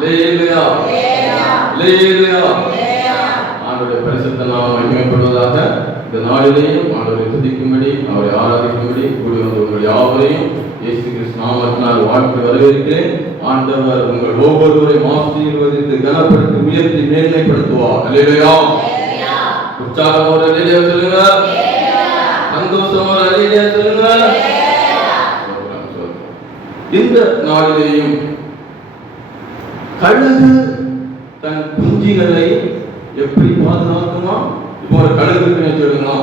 அல்லேலூயா அல்லேலூயா. ஆண்டவருடைய பரிசுத்த நாமம் மகிமைப்படுவதாக. இந்த நாளிலேயும் ஆண்டவரை துதிக்கும்படி, அவரை ஆராதிக்கும்படி கூடி வந்த உங்கள் யாவரையும் இயேசு கிறிஸ்து நாமத்தினால் வாழ்த்து வரவேற்கிறேன். ஆண்டவர் உங்கள் ஒவ்வொருவரையும் ஆசீர்வதித்து கனப்படுத்தி உயர்த்தி மேன்மைப்படுத்துவார். அல்லேலூயா. உற்சாகமோட அல்லேலூயா சொல்லுங்க. சந்தோஷமோட அல்லேலூயா சொல்லுங்க. இந்த நாளிலேயும் கழுகு தன் குஞ்சுகளை எப்படி பாதுகாக்குமா? இப்போ ஒரு கழுகுன்னு சொல்லுங்களா,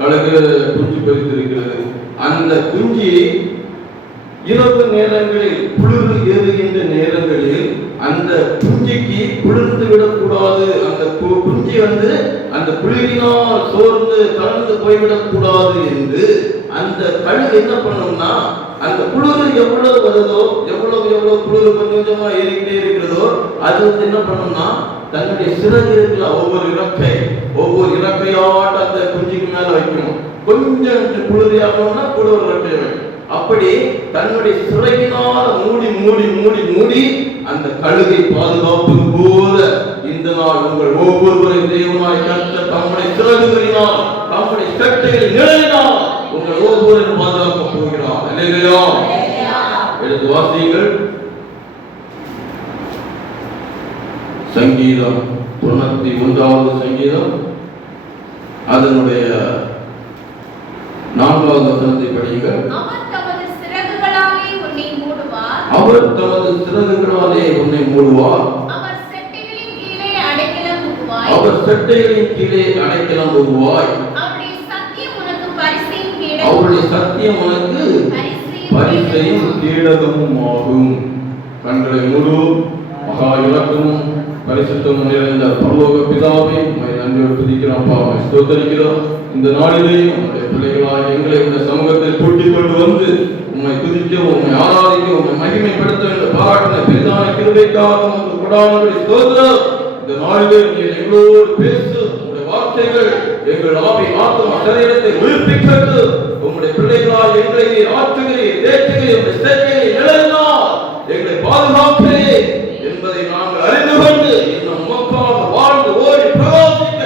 கழுகு குஞ்சு பொரித்திருக்கிறது. அந்த குஞ்சு இரவு நேரங்களில் குளிர் ஏறுகின்ற நேரங்களில் அந்த குஞ்சுக்கு குளிர்ந்து விடக்கூடாது. அந்த குஞ்சு அந்த குளிரினால் சோர்ந்து கலந்து போய்விடக்கூடாது என்று அந்த கழுகு என்ன பண்ணும்னா, அந்த குளிர் எவ்வளவு வருதோ, எவ்வளவு குளிர் கொஞ்சம் கொஞ்சமா ஏறிக்கிட்டே இருக்கிறதோ, அது என்ன பண்ணும்னா தன்னுடைய சிறகு இருக்கிற ஒவ்வொரு இறக்கையாட்ட அந்த குஞ்சுக்கு மேல வைக்கணும். கொஞ்சம் குளிரியாகணும்னா கூட ஒரு இறக்கையை வைக்கும். அப்படி தன்னுடைய சிறகினால் மூடி மூடி மூடி மூடி அந்த கழுகை பாதுகாப்பது போல இந்த நாள் உங்கள் ஒவ்வொருவரையும் தேவனாய் கர்த்தர் தம்முடைய சிறகுகளினால் தம்முடைய சட்டைகளில் நிழலினால் உங்கள் ஒவ்வொருவரையும் பாதுகாக்க போகிறார். அல்லேலூயா. எடுத்து வாசியுங்கள். சங்கீதம் 91வது சங்கீதம் அதனுடைய 4வது வசனத்தை படியுங்கள். அவர் தமது சிறகுகளாலே உன்னை மூடுவார். அவர் செட்டைகளின் கீழே அடைக்கலம் புகுவாய். அவருடைய சத்தியம் உனக்கு பரிசையும் கேடகமும் ஆகும். கண்களை மூடு. மகா இலக்கமும் பரிசுத்தமும் நிறைந்த பரலோக பிதாவே, உம்மை நன்றியோடு துதிக்கிறோம், ஸ்தோத்தரிக்கிறோம். இந்த நாளிலேயும் உம்முடைய பிள்ளைகளாக எங்களை இந்த சமூகத்தில் கூட்டிக் கொண்டு வந்து உம்மை துதிக்கவும், உம்மை ஆராதிக்கவும், உம்மை மகிமைப்படுத்த வேண்டும் பாராட்டின பெரிதான கிருபைக்காக உமக்கு கொடானபடி ஸ்தோத்திரம். இந்த நாளிலே நீர் எங்களோடு பேசு. உம்முடைய வார்த்தைகள் எங்கள் ஆவி ஆத்மா சரீரத்தை உயிர்ப்பிக்கட்டு. உம்முடைய பிள்ளைகளால் எங்களை நீர் ஆற்றுகிறீர், தேற்றுகிறீர். உம்முடைய சேட்டையை நிழலினால் எங்களை பாதுகாக்கிறீர் என்பதை நாங்கள் அறிந்து கொண்டு இன்னும் உமக்காக வாழ்ந்து ஓடி பிரகாசிக்க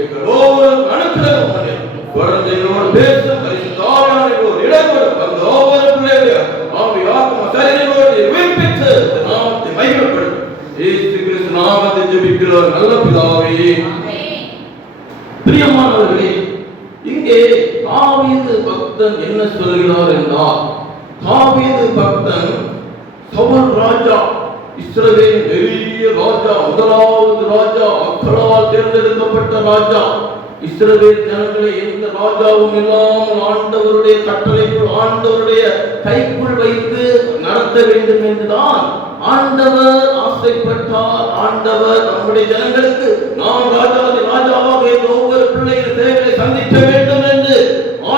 எங்கள் ஒவ்வொரு அனுக்கிரகம் பண்ணி குழந்தைகளோடு பேச பரிசுத்த ஆவியானவரோடு இடம்பெறும். அந்த ஒவ்வொரு பிள்ளைகளையும் ஆவி ஆத்மா சரீரத்தோடு உயிர்ப்பித்து இந்த நாமத்தை மகிமைப்படுத்தும். இயேசு கிறிஸ்து நாமத்தை ஜெபிக்கிறோம் நல்ல பிதாவே. பிரியமானவர்களே, இங்கே தாவீது பக்தன் என்ன சொல்கிறார் என்றால், தாவீது பக்தன் சவுல் ராஜா, இஸ்ரவேலின் பெரிய ராஜா, முதலாவது ராஜா, மக்களால் தேர்ந்தெடுக்கப்பட்ட ராஜா. இஸ்ரவேல் ஜனங்களை எந்த ராஜாவும் இல்லாமல் ஆண்டவருடைய கட்டளைக்குள் ஆண்டவருடைய கைக்குள் வைத்து நடத்த வேண்டும் என்றுதான் ஆண்டவர் ஆசைப்பட்டார். ஆண்டவர் நம்முடைய ஜனங்களுக்கு நாம் ராஜாவாக ஒவ்வொரு பிள்ளைகள் தேவைகளை சந்திக்க வேண்டும் என்று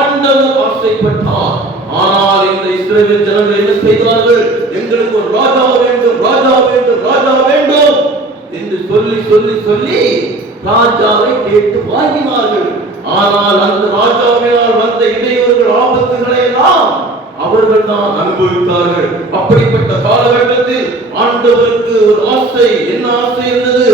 ஆண்டவர் ஆசைப்பட்டார். ஆனால் இந்த இஸ்ரவேல் ஜனங்கள் என்ன செய்தார்கள்? எங்களுக்கு ஒரு ராஜா வேண்டும், ராஜா வேண்டும், ராஜா வேண்டும் என்று சொல்லி சொல்லி சொல்லி ராஜாவை கேட்டு வாங்கினார்கள். ஆனால் அந்த ராஜாவினால் வந்த இடையூறுகள், ஆபத்துகளை எல்லாம் அவர்கள் தான் அனுபவித்தார்கள். அப்படிப்பட்ட காலகட்டத்தில் ஆண்டவருக்கு ஒரு ஆசை. என்ன ஆசை இருந்தது?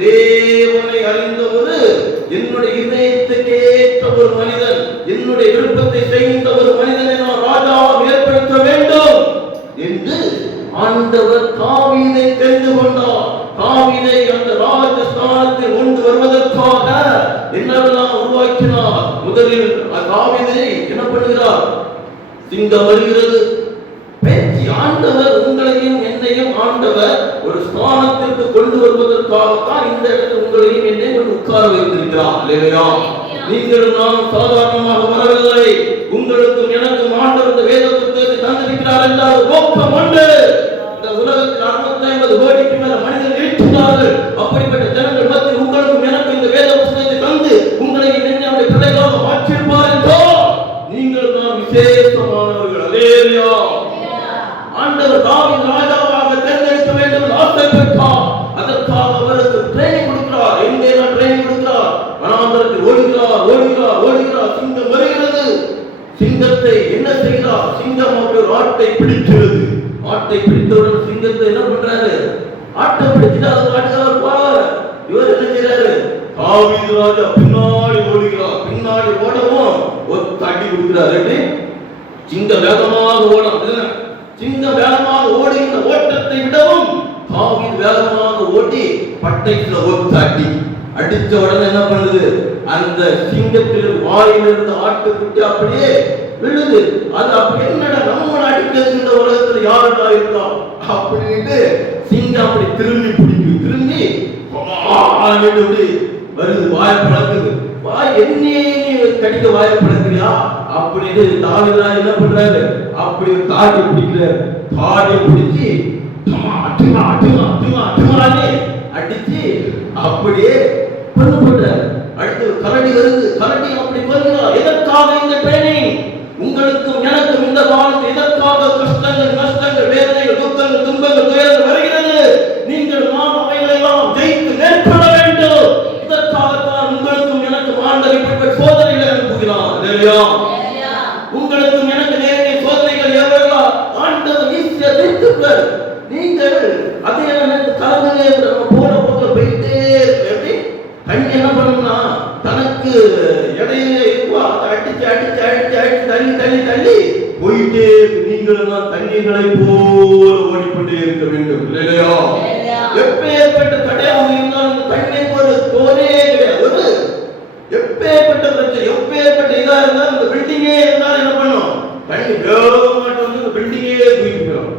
தேவனை அறிந்தவர், என்னுடைய இதயத்துக்கு ஏற்ற ஒரு மனிதன், என்னுடைய விருப்பத்தை செய்கின்ற ஒரு மனிதனை நான் ராஜாவாக ஏற்படுத்த வேண்டும் என்று ஆண்டவர் தாவீதை தெரிந்து கொண்டார். தாவீதை அந்த ராஜஸ்தானத்தில் கொண்டு வருவதற்காக என்னவெல்லாம் உருவாக்கினார்? முதலில் தாவீதை என்ன பண்ணுகிறார்? சிங்கம் வருகிறது. பேச்சு ஆண்டவர் உங்களையும் என்னையும் ஆண்டவர் ஒரு ஸ்தானத்திற்கு கொண்டு வருவதற்காகத்தான் இந்த இடத்தில் உங்களையும் என்னை கொண்டு உட்கார வைத்திருக்கிறார். இல்லையா? நீங்கள் நாம் சாதாரணமாக வரவில்லை. உங்களுக்கும் எனக்கும் ஆண்டவர் இந்த வேத புத்தகத்தை தந்திருக்கிறார் என்றால் நோக்கம் உண்டு. இந்த உலகத்தில் 65 கோடிக்கு மேல மனிதர்கள் இருக்கிறார்கள். அப்படிப்பட்ட ஜனங்கள் மத்தியில் உங்களுக்கும் எனக்கும் இந்த வேத புத்தகத்தை தந்து உங்களை என்னுடைய பிள்ளைகளாக மாற்றியிருப்பார் என்றால் நீங்கள் நாம் விசேஷமானவர்கள். அல்லேலூயா. ஆண்டவர் தாவீது ராஜாவாக தேர்ந்தெடுக்க வேண்டும் என்று ஆசைப்பட்டார். அதற்காக அவருக்கு ட்ரைனிங் கொடுக்கிறார். எங்கே ட்ரைனிங் கொடுக்கிறார்? வனாந்தரத்தில் ஓடுகிறார். சிங்கம் வருகிறது. சிங்கத்தை என்ன செய்கிறார்? சிங்கம் ஒரு ஆட்டை பிடிக்கிறது. ஆட்டை பிடித்தவுடன் சிங்கத்தை என்ன பண்றாரு? தாவீது ராஜா பின்னாடி ஓடுகிறார். பின்னாடி ஓடவும் ஒத்த அடி கொடுக்கிறார். சிங்க வேகமாக ஓடும். சிங்க வேகமாக ஓடுகின்ற ஓட்டத்தை விடவும் தாவீது வேகமாக ஓடி பட்டைக்குள்ள ஒத்த அடி அடிச்ச உடனே என்ன பண்ணுது, அந்த சிங்கத்தில் வாயிலிருந்து ஆட்டுக்குட்டி அப்படியே விழுது. அது அப்படி என்னடா நம்ம அடிக்கிறது இந்த உலகத்துல யாருடா இருக்கா அப்படின்ட்டு சிங்கம் அப்படி திரும்பி பிடிக்குது. திரும்பி வருது, வாய பழக்குது. வாய் என்னையே கடிக்க வாய பழக்குறியா அப்படின்னு தாவீது என்ன பண்றாரு, அப்படி தாடி பிடிக்கிறார். தாடி பிடிச்சி அடிச்சு அப்படியே கொண்டு போட்டார். அடுத்து கரடி வருது. கரடி அப்படி கொள்கிறார். எதற்காக இந்த ட்ரைனிங்? உங்களுக்கும் எனக்கும் இந்த காலத்தில் எதற்காக கஷ்டங்கள், நஷ்டங்கள், வேதனைகள், துக்கங்கள், துன்பங்கள், துயரங்கள் வருகிறது? நீங்கள் நாம் அவைகளை எல்லாம் ஜெயித்து மேற்பட வேண்டும். இதற்காகத்தான் உங்களுக்கும் எனக்கும் ஆண்டவர் இப்படி சோதனைகளை அனுப்புகிறார். இல்லையா? உங்களுக்கும் எனக்கு நேரடி சோதனைகள் எவ்வளவு ஆண்டவர் ஈஸியா தீர்த்துப்பார். நீங்கள் அதே கலங்கவே போன போக்கில் போயிட்டே எப்படி தண்ணி என்ன பண்ணணும்னா தனக்கு இடையில அடிச்சு அடிச்சு அடிச்சு அடிச்சு தள்ளி தள்ளி தள்ளி போயிட்டே நீங்களும் தான் தண்ணீர்களை போல ஓடிக்கொண்டே இருக்க வேண்டும். இல்லையா? எப்பேற்பட்ட தடையாக இருந்தாலும் அந்த தண்ணீர் ஒரு தோரே கிடையாது. ஒரு எப்பேற்பட்ட பிரச்சனை, எப்பேற்பட்ட இதா இருந்தாலும் இந்த பில்டிங்கே இருந்தாலும் என்ன பண்ணும், தண்ணி வேகமாட்டு வந்து இந்த பில்டிங்கே தூக்கிட்டு போயிடும்.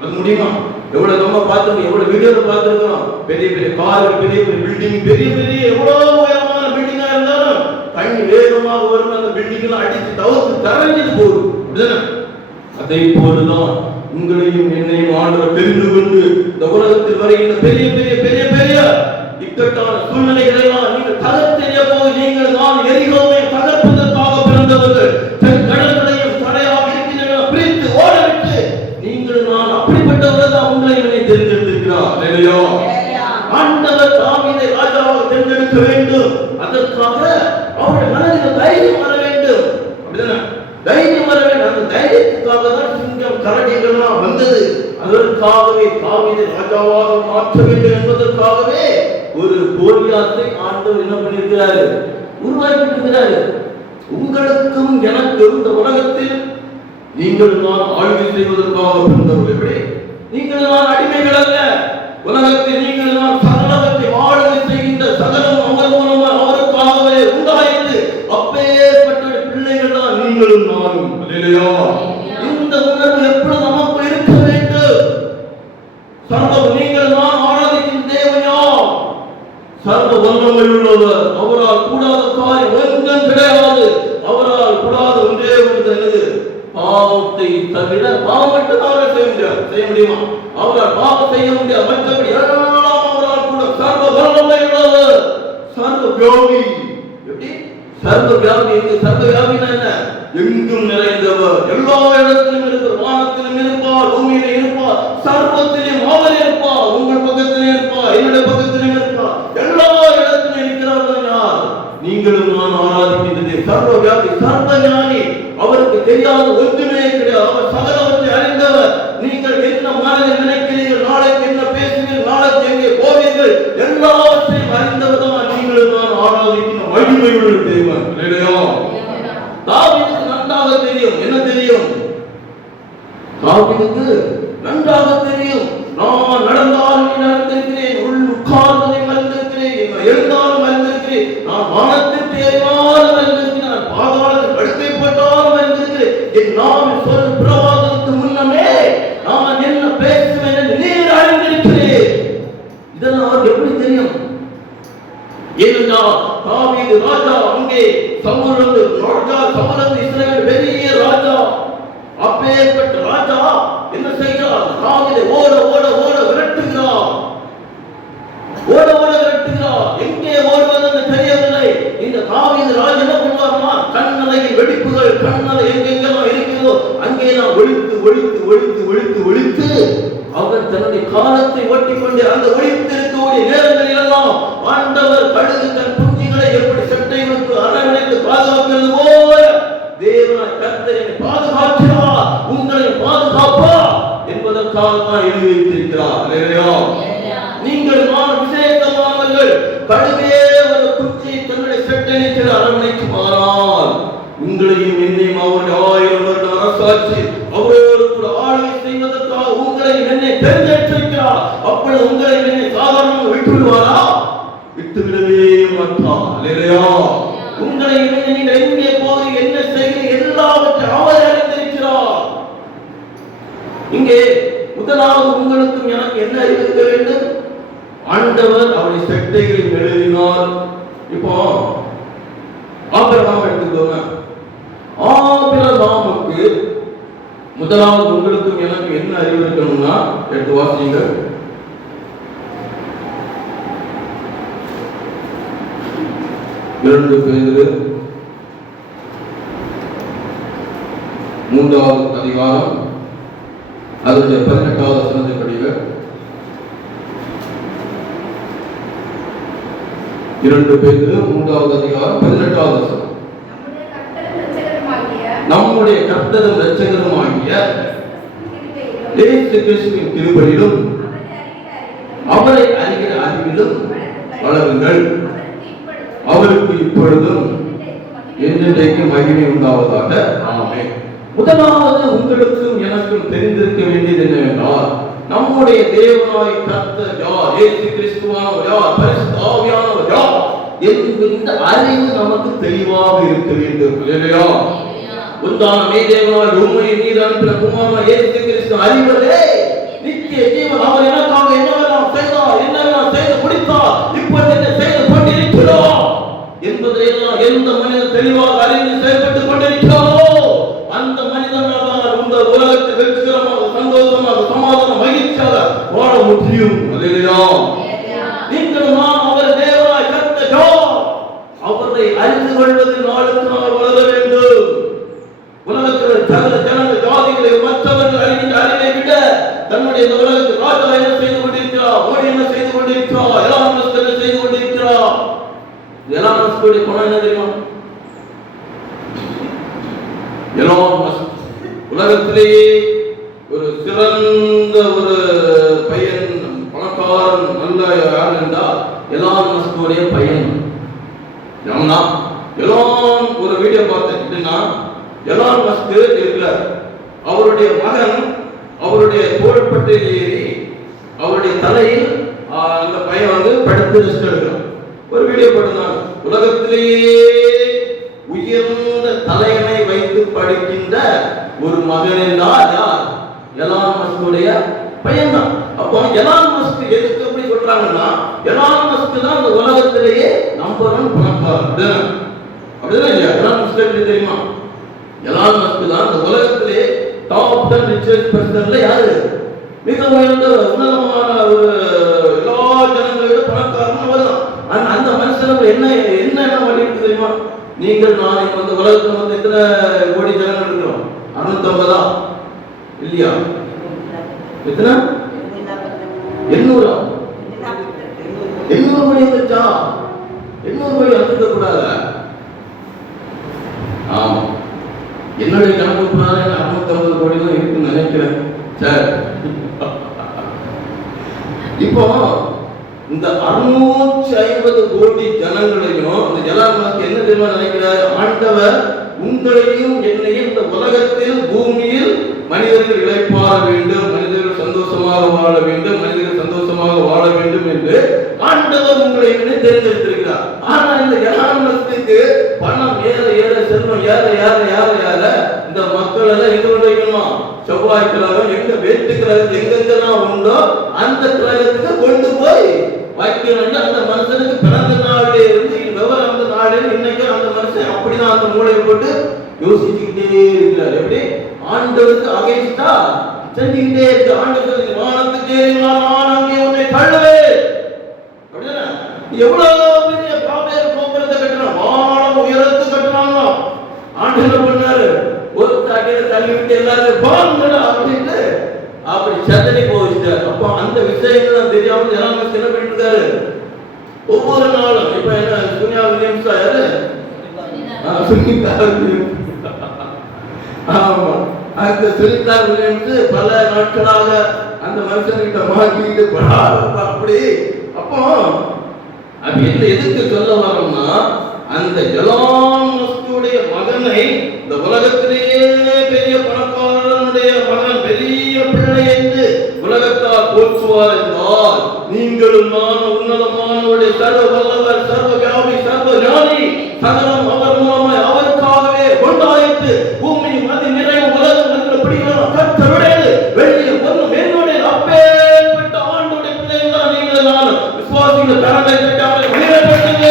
அது முடியுமா? எவ்வளவு நம்ம பார்த்துருக்கோம், எவ்வளவு வீடியோல பார்த்துருக்கோம். பெரிய பெரிய கார்கள், பெரிய பெரிய பில்டிங், பெரிய பெரிய எவ்வளவு உயரமான பில்டிங்கா இருந்தாலும் தண்ணி வேகமாக வரும். அந்த பில்டிங் எல்லாம் அடிச்சு தவிர்த்து தரைஞ்சிட்டு போகுது. அதை போலதான் உங்களையும் என்னையும் ஆண்டவர் தெரிந்து கொண்டு இந்த உலகத்தில் வருகின்ற பெரிய பெரிய பெரிய பெரிய இக்கட்டான சூழ்நிலைகளை எல்லாம் நீங்கள் தகர்த்தெறிய போது நீங்கள் நான் எரிகோவை தகர்ப்பதற்காக பிறந்தவர்கள். கடல்களையும் தடையாக இருக்கின்றன பிரித்து ஓடவிட்டு நீங்கள் நான் அப்படிப்பட்டவர்கள் தான் உங்களை தெரிந்தெடுத்திருக்கிறார். இல்லையா? ஆண்டவர் தாவீதை ராஜாவாக தேர்ந்தெடுக்க வேண்டும். அதற்காக அவருடைய மனதில் தைரியம் வர வேண்டும். அப்படிதானே? தைரியம் வர வேண்டும். அந்த தைரியத்துக்காக தான் சிங்கம் கரடிகள் எல்லாம் வந்தது. அதற்காகவே தாவீதை ராஜாவாக மாற்ற வேண்டும் என்பதற்காகவே ஒரு கோலியாத்தை ஆண்டவர் என்ன பண்ணியிருக்கிறாரு, உருவாக்கி இருக்கிறாரு. உங்களுக்கும் எனக்கும் இந்த உலகத்தில் நீங்கள் நான் ஆளுகை செய்வதற்காக பிறந்தவர்கள். எப்படி? நீங்கள் நான் அடிமைகள் அல்ல. உலகத்தில் நீங்கள் நான் சகலவற்றை ஆளுகை செய்கின்ற சகலம் அவர் மூலமாக அவருக்காகவே உண்டாயிற்று. அப்பேற்பட்ட பிள்ளைகள் தான் நீங்களும் நானும். இல்லையா? இந்த உணர்வு எப்பொழுது நமக்கு இருக்க வேண்டும். சர்வ நீங்கள் நான் ஆராதிக்கும் தேவனா சர்வ வல்லமை உள்ளவர். அவரால் கூடாத காரியம் ஒன்றும் கிடையாது. அவரால் கூடாத ஒன்றே ஒன்று, பாவத்தை தவிர பாவம் மட்டும் அவரால் செய்ய முடியுமா? அவரால் பாவம் செய்ய முடியாது. மற்றபடி எல்லாம் அவரால் கூட சர்வ வல்லமை உள்ளவர். சர்வ வியாபி. எப்படி? சர்வ வியாபி. சர்வ வியாபினா என்ன? எங்கும் நிறைந்தவர். எல்லா இடத்திலும் இருப்பார். வானத்திலும் இருப்பார், பூமியிலே இருப்பார், சர்வத்திலும் அவர் இருப்பார். உங்கள் பக்கத்திலே இருப்பார், என்னுடைய பக்கத்திலும் இருப்பார். எல்லா இடத்திலும் இருக்கிறவர் யார்? நீங்களும் நான் ஆராதிக்கின்றது சர்வ வியாபி, சர்வ ஞானி. அவருக்கு தெரியாத ஒன்றுமே கிடையாது. அவர் சகலவற்றை அறிந்தவர். நீங்கள் என்ன மனதில் நினைக்கிறீர்கள், நாளைக்கு என்ன பேசுவீர்கள், நாளைக்கு எங்கே போவீர்கள், எல்லாவற்றையும் அறிந்தவர் தான் நீங்களும் நான் ஆராதிக்கின்ற வலிமை உள்ள தேவன். இல்லையா? தாவீதுக்கு நன்றாக தெரியும். என்ன தெரியும்? தாவீதுக்கு நன்றாக தெரியும். நான் நடந்தாலும் நடந்திருக்கிறேன், உட்கார்ந்ததை மறந்திருக்கிறேன், எழுந்தாலும் மறந்திருக்கிறேன், நான் வானத்திற்கு ஏறினாலும் மறந்திருக்கிறேன், பாதாளத்தில் படுக்கைப்பட்டாலும் மறந்திருக்கிறேன். என் நாம் சொல் பிரவாதத்துக்கு முன்னமே நான் என்ன பேசுவேன் என்று நீர் அறிந்திருக்கிறேன். இதெல்லாம் அவருக்கு எப்படி தெரியும்? ஏனென்றால் தாவீது ராஜா அங்கே சவுல் இஸ்ரவேல் பெரிய ராஜா. அப்பேற்பட்ட ராஜா என்ன செய்கிறார்? தாவீதை ஓட ஓட ஓட விரட்டுகிறார். ஓட ஓட விரட்டுகிறார். எங்கே ஓடுவது என்று தெரியவில்லை. இந்த தாவீது ராஜா என்ன பண்ணுவார்னா, கண்ணலையில் வெடிப்புகள், கண்ணலை எங்கெங்கெல்லாம் இருக்கிறதோ அங்கேயெல்லாம் ஒழித்து ஒழித்து ஒழித்து ஒழித்து ஒழித்து அவர் தன்னுடைய காலத்தை ஓட்டிக்கொண்டு அந்த ஒழித்திருக்கக்கூடிய நேரங்களில் எல்லாம் ஆண்டவர் கழுகு தன் குஞ்சுகளை எப்படி சட்டைகளுக்கு அரவணைத்து பாதுகாக்கிறது போல தேவனாய் கர்த்தரை பாதுகாக்கிறார், உங்களை பாதுகாப்பா என்பதற்காக தான் எழுதி வைத்திருக்கிறார். நீங்கள் நான் விசேஷமானவர்கள். கழுகே ஒரு குஞ்சு அரவணைக்குமானால் உங்களையும் என்னையும் அவருடைய 1000 வருட அரசாட்சி அவரோடு கூட ஆளுகை செய்வதற்காக உங்களையும் என்னை தெரிந்தெடுத்திருக்கிறார். அப்பொழுது உங்களையும் என்னை சாதாரணமாக விட்டுவிடுவாரா? விட்டுவிடவே மாட்டார். அல்லேலூயா. உங்களையும் என்னை நீங்கள் எங்கே போய் என்ன செய்ய எல்லாவற்றையும் அவர் அறிந்திருக்கிறார். இங்கே முதலாவது உங்களுக்கும் எனக்கு என்ன இருக்க வேண்டும்? ஆண்டவர் அவருடைய சட்டைகளில் எழுதினார். இப்போ ஆபிரகாம் எடுத்துக்கோங்க. ஆபிரகாமுக்கு முதலாவது உங்களுக்கும் எனக்கு என்ன அறிவு இருக்கணும்னா, எடுத்து வாசிங்க. இரண்டு பேதுரு 3வது அதிகாரம் அதனுடைய 18வது வசனத்தை படிங்க. 2 பேதுரு 3வது அதிகாரம் 18வது வசனம். நம்முடைய கர்த்தரும் இரட்சகருமாகிய இயேசு கிறிஸ்துவின் கிருபையிலும் அவரை அறிகிற அறிவிலும் வளருங்கள். அவருக்கு இப்பொழுதும் என்றென்றைக்கு மகிமை உண்டாவதாக. ஆமென். முதலாவது உங்களுக்கும் எனக்கும் தெரிந்திருக்க வேண்டியது என்னவென்றால், நம்முடைய தேவனாய் கர்த்தர் யார், இயேசு கிறிஸ்துவானவர் யார், பரிசுத்த ஆவியானவர் யார் என்கின்ற அறிவு நமக்கு தெளிவாக இருக்க வேண்டும். இல்லையா? உந்தான தேவனாய் உம்மை நீர் அனுப்பின குமாரனாய் இயேசு கிறிஸ்து அறிவதே நித்திய ஜீவன். அவர் எனக்காக என்னவெல்லாம் செய்தார், என்னவெல்லாம் செய்து முடித்தார், இப்பொழுது என்ன செய்து கொண்டிருக்கிறார் என்பதையெல்லாம் எந்த மனிதன் தெளிவாக அறிந்து செயல்பட்டுக் கொண்டிருக்கிறாரோ அந்த மனிதனால் இந்த உலகத்தில் வெற்றிகரமாக சந்தோஷமாக சமாதான மகிழ்ச்சியாக வாழ முடியும். அல்லேலூயா. நீங்கள் நாம் அவர் தேவனாய் கர்த்தர் அவரை அறிந்து கொள்வதில் நாளுக்கு நாள் வளர வேண்டும். உலகத்தில் சகல ஜனங்கள் ஜாதிகளை மற்றவர்கள் அறிகின்ற அறிவை விட தன்னுடைய இந்த உலகத்தில் ராஜா என்ன செய்து கொண்டிருக்கிறார், மோடி என்ன செய்து கொண்டிருக்கிறார், எலான் மஸ்க் என்ன செய்து கொண்டிருக்கிறார். எலான் மஸ்குடைய குணம் என்ன தெரியுமா? எலான் மஸ்க் உலகத்திலேயே ஒரு சிறந்த ஒரு பையன், பணக்காரன், நல்ல யார் என்றால் எலான் மஸ்குடைய பையன். எலான் ஒரு வீடியோ பார்த்தேன். எப்படின்னா, எலான் மஸ்க் இருக்கிறார், அவருடைய மகன் அவருடைய தோள்பட்டையில் ஏறி அவருடைய தலையில் அந்த பையன் படுத்து ரெஸ்ட் எடுக்கிறான். ஒரு வீடியோ போட்டிருந்தாங்க. உலகத்திலேயே உயர்ந்த தலையணை வைத்து படிக்கின்ற ஒரு மகன் என்றால் யார்? எலான் மஸ்குடைய பையன் தான். அப்போ எலான் மஸ்க் எதுக்கு எப்படி சொல்றாங்கன்னா, எலான் மஸ்க் தான் இந்த உலகத்திலேயே நம்பர் 1 பணக்காரன். அப்படிதான் இல்லையா? எலான் மஸ்க் எப்படி தெரியுமா? எலான் மஸ்க் தான் இந்த உலகத்திலே டாப் 10 ரிச்சஸ்ட் பர்சன்ல யாரு? மிக உயர்ந்த உன்னதமான ஒரு எல்லா ஜனங்களோட பணக்காரன் அவர் தான். அந்த மனுஷனுக்கு என்ன என்ன என்ன வழி இருக்கு தெரியுமா? நீங்கள் நான் இந்த உலகத்துல எத்தனை கோடி ஜனங்கள் இருக்கிறோம்? 650 இல்லையா? எத்தனை? 800 800 கோடி வந்துச்சா? 800 கோடி வந்துக்க கூடாது. ஆமா, என்னுடைய கணக்கு பிரகாரம் 650 கோடி தான் இருக்குன்னு நினைக்கிறேன். சரி, இப்போ இந்த 650 கோடி ஜனங்களையும் இந்த எலான் மஸ்க் என்ன தெரியுமா நினைக்கிறார்? ஆண்டவர் உங்களையும் என்னையும் இந்த உலகத்தில் பூமியில் மனிதர்கள் இளைப்பாற வேண்டும், மனிதர்கள் சந்தோஷமாக வாழ வேண்டும், மனிதர்கள் சந்தோஷமாக வாழ வேண்டும் என்று ஆண்டவர் உங்களை தேர்ந்தெடுத்திருக்கிறார். ஆனா இந்த எலான் மஸ்க்கு பணம் ஏற ஏற, செல்வம் ஏற ஏற ஏற ஏற இந்த மக்கள் எல்லாம் எங்க கொண்டு வைக்கணும்? செவ்வாய் கிரகம், எங்க வேட்டு கிரகம் எங்கெங்கெல்லாம் உண்டோ அந்த கிரகத்துக்கு கொண்டு போய் வைக்கணும். அந்த மனுஷனுக்கு பிறந்த நாளிலே இருந்து விவரம் அந்த நாளில் இன்னைக்கு அந்த மனுஷன் அப்படிதான் அந்த மூளையை போட்டு யோசிச்சுக்கிட்டே இருக்கிறார். எப்படி? ஆண்டவருக்கு அகைன்ஸ்டா செஞ்சுக்கிட்டே இருக்கு. ஆண்டவருக்கு வானத்துக்கு நான் அங்கே உன்னை தள்ளுவேன் அப்படின்னா, எவ்வளவு பெரிய பாபேர் கோபுரத்தை கட்டணும், வானம் உயரத்து கட்டணும். ஆண்டவர் பண்ணாரு, ஒரு தாக்கில தள்ளி விட்டு எல்லாரும் பாருங்கடா அப்படின்ட்டு அப்படி சத்தனை போயிட்டார். அப்போ அந்த விஷயங்கள் தெரியாமல் எல்லாம் என்ன பண்ணிட்டு இருக்காரு? ஒவ்வொரு நாளும் இப்ப என்ன சுனியா வில்லியம்ஸ் யாரு? சுனிதா வில்லியம்ஸ். ஆமா, அந்த சுனிதா வில்லியம்ஸ் பல நாட்களாக அந்த மனுஷன்கிட்ட மாட்டிட்டு அப்படி. அப்போ அது என்ன எதுக்கு சொல்ல வரோம்னா, அந்த எலான் மஸ்குடைய மகனை இந்த உலகத்திலேயே பெரிய பணக்காரனுடைய மகன் பெரிய பிள்ளை என்று உலகத்தால் போற்றுவார் என்றால், நீங்களும் நான் உன்னதமானவருடைய சர்வ வல்லவர், சர்வ வியாபி, சர்வ ஞானி, சகலம் அவர் மூலமாய் அவருக்காகவே கொண்டாயிற்று. பூமி மதி நிறைவு உலகம் என்று பிடிக்கலாம் கர்த்தருடையது, வெளியில் பொருளும் என்னுடைய அப்பேற்பட்ட ஆண்டோடைய பிள்ளைகள் தான் நீங்கள் நான் விசுவாசிகள் கரங்களை கட்டாமல் உயரப்பட்டது.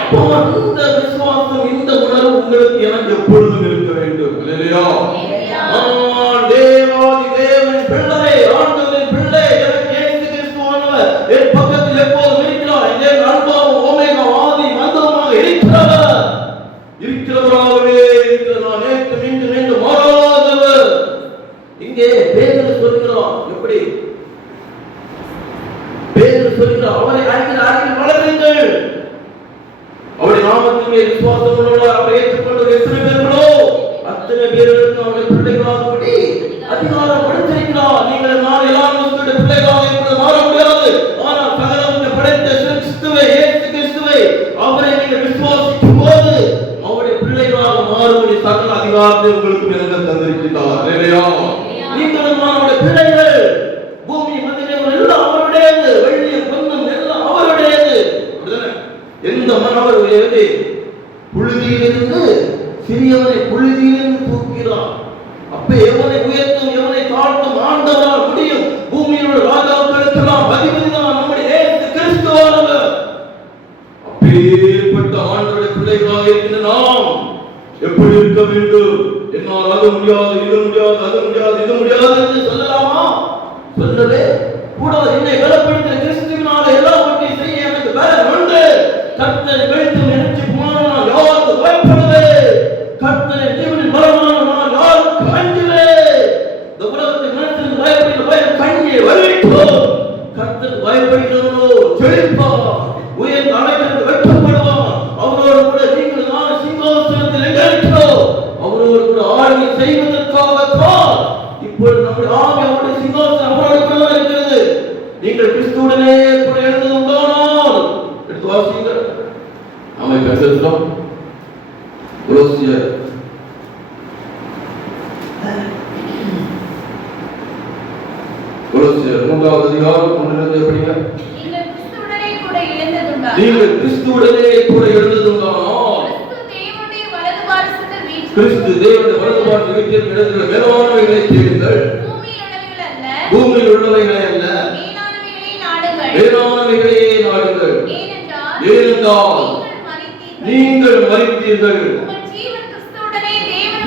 அப்போ அந்த விசுவாசம், இந்த உணர்வு உங்களுக்கு எனக்கு எப்பொழுதும் இருக்க வேண்டும். இல்லையா? நான் தேவாதி தேவன் பிள்ளை, ஆண்டவரின் பிள்ளை, எனக்கு இயேசு கிறிஸ்துவானவர் என் பக்கத்தில் எப்போதும் இருக்கிறார். என் அல்பாவும் ஓமேகா ஆதி மந்தமாக இருக்கிறவர், இருக்கிறவராகவே இருக்கிற நான் நேற்று மீண்டும் மீண்டும் மாறாதவர். இங்கே பேதுரு சொல்கிறார், எப்படி பேதுரு சொல்கிறார், அவரை அறிவில் வளருங்கள். அவருடைய நாமத்திலே விசுவாசம் உள்ளவர், அவரை ஏற்றுக்கொண்டு எத்தனை பேர்களோ அத்தனை பேர்களுக்கு அவருடைய பிள்ளைகளாகும்படி அதிகாரம் கொடுத்திருக்கிறார். நீங்கள் நான் எல்லாம் பிள்ளைகளாக இப்பொழுது மாற முடியாது. ஆனால் சகலத்தை படைத்த கிறிஸ்துவை, இயேசு கிறிஸ்துவை, அவரை நீங்கள் விசுவாசிக்கும் போது அவருடைய பிள்ளைகளாக மாறும்படி சகல அதிகாரத்தை உங்களுக்கு எனக்கு தந்திருக்கிறார். இல்லையா? நீங்களும் அவருடைய பிள்ளைகள். பூமி மதியம் எல்லாம் அவருடையது, வெள்ளியம் பொன்னும் எல்லாம் அவருடையது. எந்த மன்னவர் புழுதியிலிருந்து சிறியவனை புழுதியிலிருந்து தூக்கிறார். அப்ப எவனை உயர்த்தும் எவனை தாழ்த்தும் ஆண்டவரால் முடியும். பூமியில் உள்ள ராஜாக்களுக்கெல்லாம் அதிபதிதான் நம்முடைய இயேசு கிறிஸ்துவானவர். அப்பேற்பட்ட ஆண்டவருடைய பிள்ளைகளாக இருக்கின்ற நாம் எப்படி இருக்க வேண்டும்? என்னால் அது முடியாது, இது முடியாது, அது முடியாது, இது முடியாது என்று சொல்லலாமா? சொல்லவே கூடாது. என்னை பலப்படுத்த கிறிஸ்துவினால எல்லாவற்றையும் செய்ய எனக்கு பலம் உண்டு. கர்த்தரை வைத்து நினைச்சு போனால் யாருக்கு பயப்படுவே? கர்த்தரை ஜீவனின் பலமான நான் யாருக்கு அஞ்சுவே? இந்த உலகத்தை மனத்திற்கு பயப்படுகிற பயம் கண்ணே வருவிட்டோம். கர்த்தர் பயப்படுகிறவனோ செழிப்பான், உயர்ந்த அடைக்கிறது வெட்டப்படுவான். அவரோடு கூட நீங்கள் நான் சிங்காசனத்தில் எங்க இருக்கிறோம்? அவரோடு கூட ஆளுகை செய்வதற்காகத்தான் இப்பொழுது நம்முடைய ஆவி அவருடைய சிங்காசனம் அவரோடு கூட இருக்கிறது. நீங்கள் கிறிஸ்துவுடனே கூட எழுந்தது உண்டானால் எடுத்து வாசியுங்கள். நாம பேசுகிறோம் கொலோசியர் கொலோசியர் 3வது அதிகாரம் 1 படிங்க. நீங்கள் கிறிஸ்துவுடனே கூட எழுந்ததுண்டானால் கிறிஸ்து தேவனுடைய வலது பாரசத்தில் வீற்றிருக்கிற மேலானவைகளை தேடுங்கள். பூமியில் உள்ளவைகளை அல்ல, மேலானவைகளே நாடுங்கள். ஏனென்றால் நீங்கள் மரித்தீர்கள்,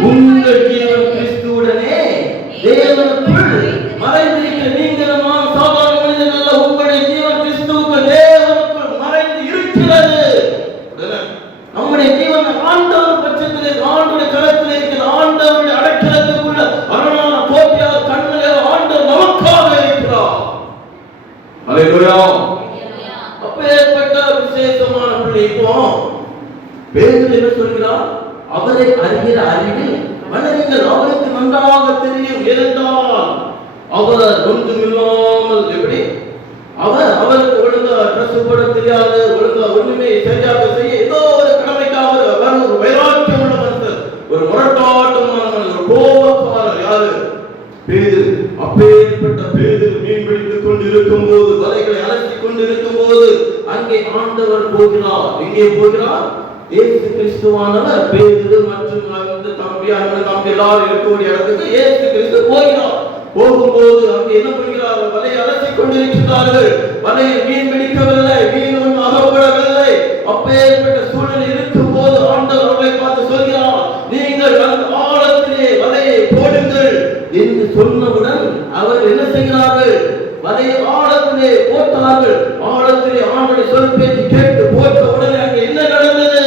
உங்கள் ஜீவன் கிறிஸ்துவுடனே தேவனுக்குள் மறைந்திருக்கிற. நீங்கள் சாதாரண மனிதன் அல்ல, உங்களுடைய ஜீவன் கிறிஸ்துவுக்குள் தேவனுக்குள் மறைந்து இருக்கிறது. நம்முடைய ஜீவன் ஆண்டவர் பட்சத்திலே, ஆண்டவருடைய கரத்திலே இருக்கிற, ஆண்டவருடைய அடைக்கலத்துக்குள்ள அரணான கோட்டையாக கண்ணிலே ஆண்டவர் நமக்காக இருக்கிறார். அல்லேலூயா. அப்பேற்பட்ட விசேஷமான பிள்ளை. இப்போ பேதுரு என்ன சொல்கிறார்? அவரை அறிகிற அறிவில் வளருங்கள். அவருக்கு நன்றாக தெரியும். ஏனென்றால் அவர் ஒன்றுமில்லாமல், எப்படி அவருக்கு ஒழுங்கா ட்ரெஸ் போட தெரியாது, ஒழுங்கா ஒண்ணுமே சரியாக செய்ய ஏதோ ஒரு கடமைக்காக ஒரு வைராக்கியம் உள்ள மனிதர், ஒரு முரட்டாட்டமான மனிதர், கோபக்காரர். யாரு? பேதுரு. அப்பேற்பட்ட பேதுரு மீன் பிடித்துக் கொண்டிருக்கும் போது, வலைகளை அலசிக் கொண்டிருக்கும் போது அங்கே ஆண்டவர் போகிறார். எங்கே போகிறார்? இயேசு கிறிஸ்துவானவர் பேதுரு மற்றும் அந்த தம்பி, அண்ணன் தம்பி எல்லாரும் இருக்கக்கூடிய இடத்துக்கு இயேசு கிறிஸ்து போகிறார். போகும்போது அங்கே என்ன பண்ணுகிறார்கள்? வலையை அலசிக் கொண்டிருக்கிறார்கள். வலையில் மீன் பிடிக்கவில்லை, மீன் ஒன்றும் அகப்படவில்லை. அப்பேற்பட்ட சூழ்நிலை இருக்கும் போது ஆண்டவர் அவர்களை பார்த்து சொல்கிறார், நீங்கள் அந்த ஆழத்திலே வலையை போடுங்கள் என்று சொன்னவுடன் அவர் என்ன செய்கிறார்கள்? வலையை ஆழத்திலே போட்டார்கள். ஆழத்திலே ஆண்டவருடைய சொல் பேச்சு கேட்டு போட்ட உடனே அங்கே என்ன நடந்தது?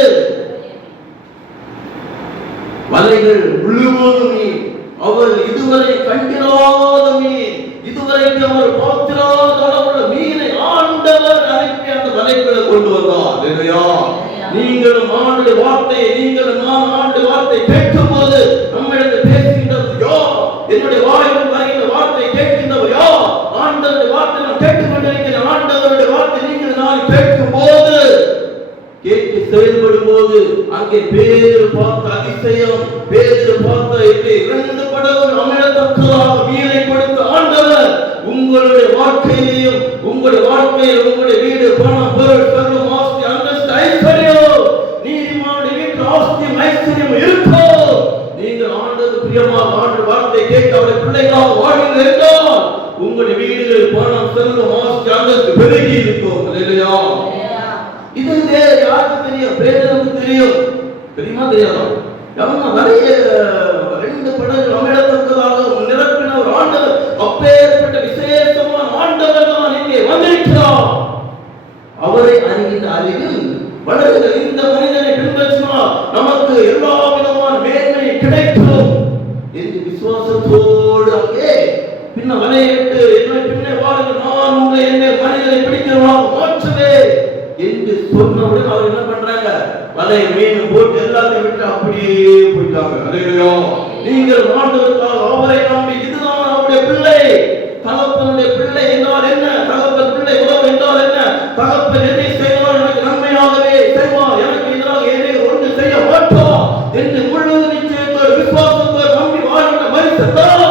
வலைகள் முழுவதும் மீன். அவர் இதுவரை கண்டிராத மீன், இதுவரைக்கும் அவர் பார்த்திராத அளவுள்ள மீனை ஆண்டவர் அனுப்பி அந்த வலைகளை கொண்டு வந்தார். இல்லையா? நீங்களும் ஆண்டுடைய வார்த்தையை, நீங்களும் நான் ஆண்டு வார்த்தை கேட்கும் போது நம்மிடத்தில் பேசுகின்றது யார்? என்னுடைய வாயில் வருகின்ற வார்த்தை கேட்கின்றவர் யார்? ஆண்டவருடைய வார்த்தை செயல்படும் போது அங்கே பேதுரு பார்த்த அதிசயம், பேதுரு பார்த்த இரண்டு படகு அமிழத்தக்கதாக மீனை கொடுத்த ஆண்டவர் உங்களுடைய வாழ்க்கையிலும், உங்களுடைய வாழ்க்கையில் உங்களுடைய வீடு, பணம், பொருள், செல்வம், ஆஸ்தி, அந்தஸ்து, ஐஸ்வர்யம், நீதிமானுடைய வீட்டில் ஆஸ்தியும் ஐஸ்வர்யம் இருக்கோ, நீங்கள் ஆண்டவர் பிரியமாக ஆண்டு வார்த்தை கேட்க அவருடைய பிள்ளைகளாக வாழ்வில் என்றால் உங்களுடைய வீடுகள், பணம், செல்வம், ஆஸ்தி, அந்தஸ்து பெருகி இருக்கும். இல்லையா? இது யாருக்கு தெரியும்? பேதுருக்கு தெரியும். தெரியுமா தெரியாதா? நிறைய ரெண்டு படங்கள் அமிழத்தக்கதாக நிரப்பின ஒரு ஆண்டவர், அப்பேற்பட்ட விசேஷமான ஆண்டவர் தான் இங்கே வந்திருக்கிறார். அவரை அறிகின்ற அறிவில் வளர்கிற இந்த மனிதனை பின்பற்றினால் நமக்கு எல்லா விதமான மேன்மை கிடைக்கும் என்று விசுவாசத்தோடு அங்கே பின்ன வலையிட்டு என்னை பின்னே வாருங்கள், நான் உங்களை என்னை மனிதனை பிடிக்கிறவனாக மாற்றுவேன் என்று சொன்னவுடன் அவர் என்ன பண்றாங்க? வலை, மீன் போட்டு எல்லாத்தையும் விட்டு அப்படியே போயிட்டாங்க. அல்லேலூயா! நீங்கள் ஆண்டவருக்காக அவரை நம்பி, இதுதான் அவருடைய பிள்ளை, தகப்பனுடைய பிள்ளை என்றால் என்ன? தகப்பன் பிள்ளை உறவு என்றால் என்ன? தகப்பன் எதை செய்வார் எனக்கு நன்மையாகவே செய்வார், எனக்கு எதிராக எதை ஒன்று செய்ய மாட்டார் என்று முழு நிச்சயத்தோடு விசுவாசத்தோடு நம்பி வாழ்கிற மனுஷன்தான்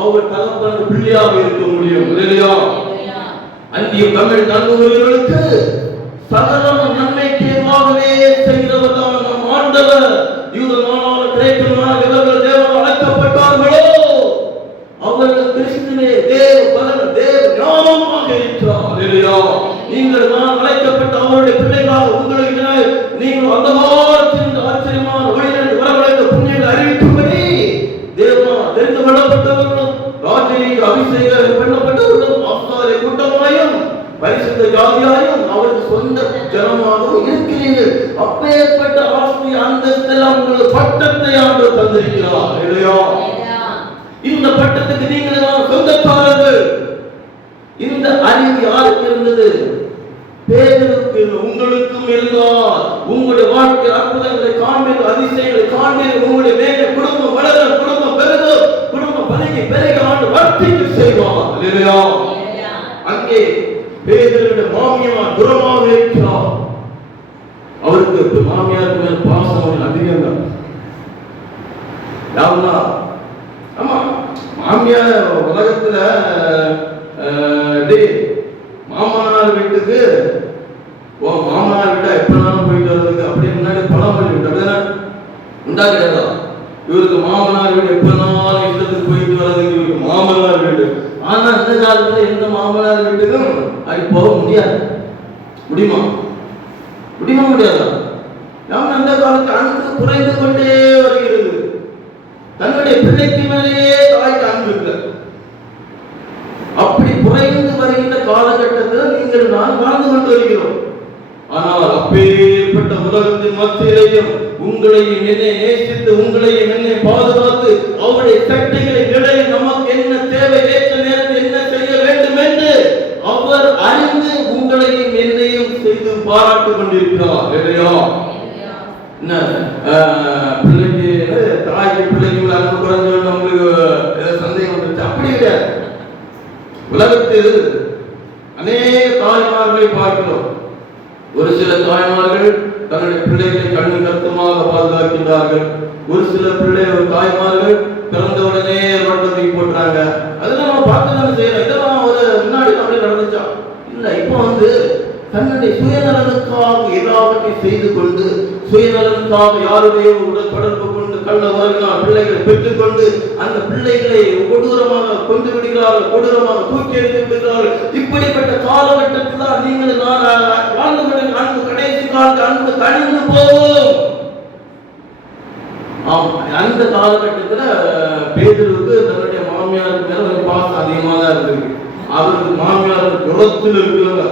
அவர் தகப்பனுக்கு பிள்ளையாக இருக்க முடியும். அல்லேலூயா! அன்றியும் தமிழ் நண்பர்களுக்கு சகலமும் நன்மைக்கு ஏதுவாகவே செய்கிறவர் தான் நம் ஆண்டவர். யூதனான கிரேக்கனான இவர்கள் தேவனால் அழைக்கப்பட்டார்களோ அவர்கள் கிறிஸ்துவே தேவ பலன், தேவ ஞானமாக இருக்கிறார். அல்லேலூயா! நீங்கள் நான் அழைக்கப்பட்ட அவருடைய பிள்ளைகளாக உங்களுக்கு நீங்கள் அந்த காலத்தின் ஆச்சரியமான வழியில் வரவழைத்த புண்ணியங்களை அறிவிக்கும்படி தேவனால் தெரிந்து கொள்ளப்பட்டவர்களும், ராஜரீக அபிஷேகம் பண்ணப்பட்டவர்களும், ஆசாரிய கூட்டமாயும் பரிசுத்த ஜாதியாயும் அவருக்கு சொந்த ஜனமாகவும் இருக்கிறீர்கள். அப்பேற்பட்ட ஆஸ்தி அந்தஸ்தெல்லாம் உங்களுக்கு பட்டத்தை ஆண்டவர் தந்திருக்கிறார். இல்லையா? இந்த பட்டத்துக்கு நீங்கள் தான் சொந்தக்காரர்கள். இந்த அறிவு யாருக்கு இருந்தது? பேதுருக்கு. உங்களுக்கும் இருந்தால் உங்களுடைய வாழ்க்கை அற்புதங்களை காண்பீர்கள், அதிசயங்களை காண்பீர்கள். உங்களுடைய மேலே குடும்பம் வளரும், குடும்பம் பெருகும், குடும்பம் பெருகி ஆண்டு வர்த்திக்கு செய்வார். இல்லையா? அங்கே பேதுருடைய மாமியார் துரமாக இருக்கிறார். அவருக்கு மாமியாருக்கு மேல் பாசம் அதிகம் தான். யாருன்னா ஆமா மாமியார் உலகத்துல மாமனார் வீட்டுக்கு மாமனார் வீட்டா எப்படினாலும் போயிட்டு வர்றதுக்கு அப்படி முன்னாடி பழமொழி வீட்டு அப்படின்னா உண்டா கிடையாதா? இவருக்கு மாமனார் வீடு எப்படினாலும் இஷ்டத்துக்கு போயிட்டு வர்றதுக்கு இவருக்கு மாமனார் வீடு. ஆனா அந்த காலத்துல எந்த மாமனார் வீட்டுக்கும் அது போக முடியாது. முடியுமா? முடியாதா? அந்த காலத்து அன்பு குறைந்து கொண்டே வருகிறது. தன்னுடைய பிள்ளைக்கு மேலேயே தாய்க்கு அன்பு இல்லை. அப்படி குறைந்து வருகின்ற காலகட்டத்தில் நீங்கள் நான் வாழ்ந்து கொண்டு வருகிறோம். ஆனால் அப்பேற்பட்ட உலகத்தின் மத்தியிலேயும் உங்களையும் என்னை நேசித்து, உங்களையும் என்னை பாதுகாத்து, அவருடைய சட்டைகளை விளைய நமக்கு என்ன தேவை, ஏற்ற நேரத்தில் என்ன செய்ய வேண்டும் என்று அவர் அறிந்து உங்களையும் என்னையும் செய்து பாராட்டு கொண்டிருக்கிறார். இல்லையா? என்ன பிள்ளைக்கு தாய்க்கு பிள்ளைக்கு அன்பு குறைஞ்சு உங்களுக்கு சந்தேகம் வந்துருச்சு? அப்படி கிடையாது. உலகத்தில் அநேக தாய்மார்களை பார்க்கிறோம். ஒரு சில தாய்மார்கள் தன்னுடைய பிள்ளைகளை கண்ணு கருத்துமாக பாதுகாக்கின்றார்கள். ஒரு சில தாய்மார்கள் பிறந்தவுடனே வட்டத்தை போட்டுறாங்க. அதெல்லாம் நம்ம பார்த்து தானே செய்யறோம். இதெல்லாம் ஒரு முன்னாடி அப்படி நடந்துச்சா? இல்ல. இப்போ தன்னுடைய சுயநலனுக்காக எல்லாவற்றையும் செய்து கொண்டு, சுயநலனுக்காக யாருடைய தொடர்பு கொண்டு கள்ள உறவினால் பிள்ளைகளை பெற்றுக்கொண்டு அந்த பிள்ளைகளை கொடூரமாக கொண்டு விடுகிறார்கள், கொடூரமாக தூக்கி எறிந்து விடுகிறார்கள். இப்படிப்பட்ட காலகட்டத்தில் தான் நீங்கள் வாழ்ந்து கொண்டு அன்பு கடைசி காலத்தில் அன்பு தணிந்து போகும். அந்த காலகட்டத்தில் பேதுருக்கு தன்னுடைய மாமியாருக்கு மேல ஒரு பாசம் அதிகமாக தான் இருக்கு. அவருக்கு மாமியார் ஜுரத்தில் இருக்கிறாங்க.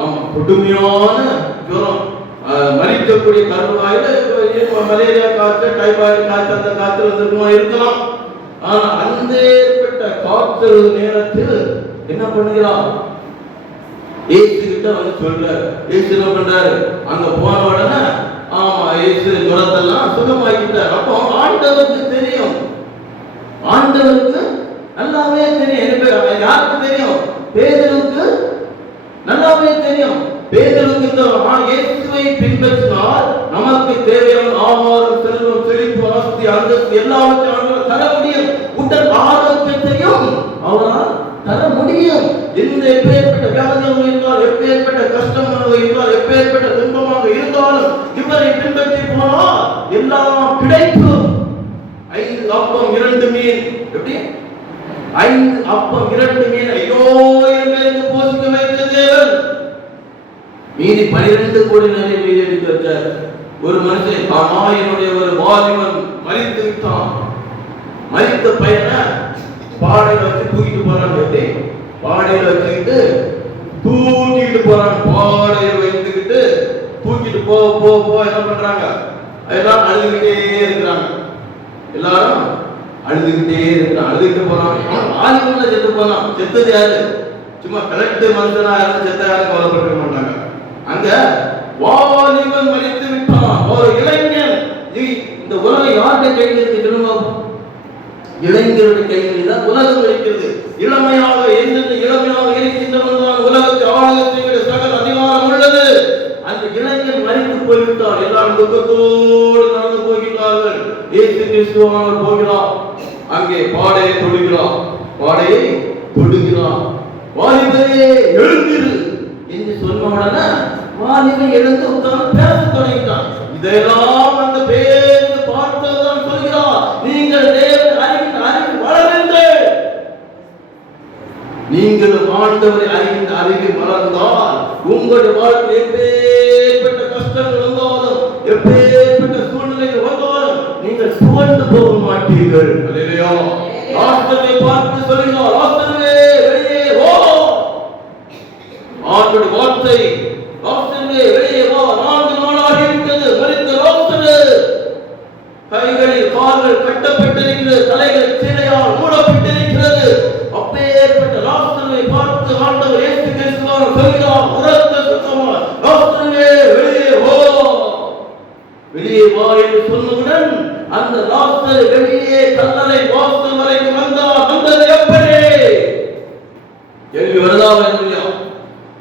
ஆமா, கொடுமையான ஜுரம், மறிக்கக்கூடிய தருவாயில மலேரியா காய்ச்சல், டைபாய்டு காய்ச்சல், அந்த காய்ச்சல் வந்திருக்குமா இருக்கலாம். ஆனா அந்த ஏற்பட்ட காய்ச்சல் நேரத்தில் என்ன பண்ணுகிறார்? ஏசு கிட்ட சொல்றாரு. ஏசு என்ன பண்றாரு? அங்க போன உடனே ஆமா ஏசு ஜுரத்தெல்லாம் சுகமாக்கிட்டார். அப்போ ஆண்டவருக்கு தெரியும், ஆண்டவருக்கு நல்லாவே தெரியும். யாருக்கு தெரியும்? பேதுருக்கு நல்லாவே தெரியும். பேதுருக்கு இந்த இயேசுவை கிறிஸ்துவை பின்பற்றினால் நமக்கு தேவையான ஆகாரம், செல்வம், செழிப்பு, ஆஸ்தி, அந்தஸ்து எல்லாவற்றையும் தர முடியும். உடல் ஆரோக்கியத்தையும் அவரால் தர முடியும். எந்த எப்பேற்பட்ட வியாதியாக இருந்தால், எப்பேற்பட்ட கஷ்டமாக இருந்தால், எப்பேற்பட்ட துன்பமாக இருந்தாலும் இவரை பின்பற்றி போனால் எல்லாம் கிடைக்கும். 5 அப்பம் 2 மீன், எப்படி 5 அப்பம் 2 மீன் 5000 பேருக்கு போஷிக்க வைத்த தேவன் மீதி 12 கோடி நிறைய மீதி எடுத்து வச்சார். ஒரு மனுஷன் என்னுடைய ஒரு வாலிபன் மரித்து விட்டான். மரித்த பையனை பாடையில வச்சு தூக்கிட்டு போறான். எப்படி பாடையில வச்சுக்கிட்டு தூக்கிட்டு போறான். பாடையில வைத்துக்கிட்டு தூக்கிட்டு போ போ போ என்ன பண்றாங்க? எல்லாம் அழுதுகிட்டே இருக்கிறாங்க. எல்லாரும் அழுதுகிட்டே இருக்கிறான். அழுதுகிட்டு போறான். வாலிபன்ல செத்து போனான். செத்தது யாரு? சும்மா கலெக்டர் மனுஷனா யாரும் செத்த யாரும் கவலைப்பட மாட்டாங்க. அங்க வாலிபன் மரித்து விட்டான். ஒரு இளைஞன். இந்த உலகம் யாருடைய கையில் இருக்கு திரும்ப? இளைஞருடைய கையில் தான் உலகம் இருக்கிறது. இளமையாக எந்தெந்த இளமையாக இருக்கின்றவன் தான் உலகத்தை ஆளுகை செய்கிற சகல அதிகாரம் உள்ளது. அந்த இளைஞன் மரித்து போய்விட்டார். எல்லாரும் துக்கத்தோடு நடந்து போகிறார்கள். இயேசு கிறிஸ்துவானவர் போகிறார். அங்கே பாடையை தொடுகிறார். பாடையை தொடுகிறார். வாலிபரே எழுந்திரு என்று சொன்ன உடனே வாலிபன் எழுந்து உட்கார்ந்து பேச தொடங்கினான். இதெல்லாம் அந்த பேருந்து பார்த்ததான் சொல்கிறார், நீங்கள் தேவன் அறிவின் அறிவில் வளருங்கள். நீங்களும் ஆண்டவரை அறிவின் அறிவில் வளர்ந்தால் உங்களுடைய வாழ்க்கை எப்பேற்பட்ட கஷ்டங்கள் வந்தாலும், எப்பேற்பட்ட சூழ்நிலைகள் வந்தாலும் நீங்கள் துவண்டு போக மாட்டீர்கள். அல்லேலூயா. ஆண்டவரை பார்த்து சொல்கிறார், ஆண்டவரே வெளியே வா. ஆண்டவருடைய வார்த்தை, ஆண்டவரே வெளியே வா. 4 நாளாகி விட்டது. மரித்த லாசரு கைகளில் கால்கள் கட்டப்பட்டிருக்கிறது, தலைகள் சீலையால் மூடப்பட்டிருக்கிறது. அப்பேற்பட்ட லாசரை பார்த்து ஆண்டவர் இயேசு கிறிஸ்துவானவர் சொல்கிறார், உரத்த சத்தமாய், லாசரே வெளியே வா. வெளியே வா என்று சொன்னவுடன் அந்த லாசர் வெளியே கல்லறை வாசல் வரைக்கும் வந்தார். வந்தது எப்படி? கேள்வி வருதா? இல்லையா?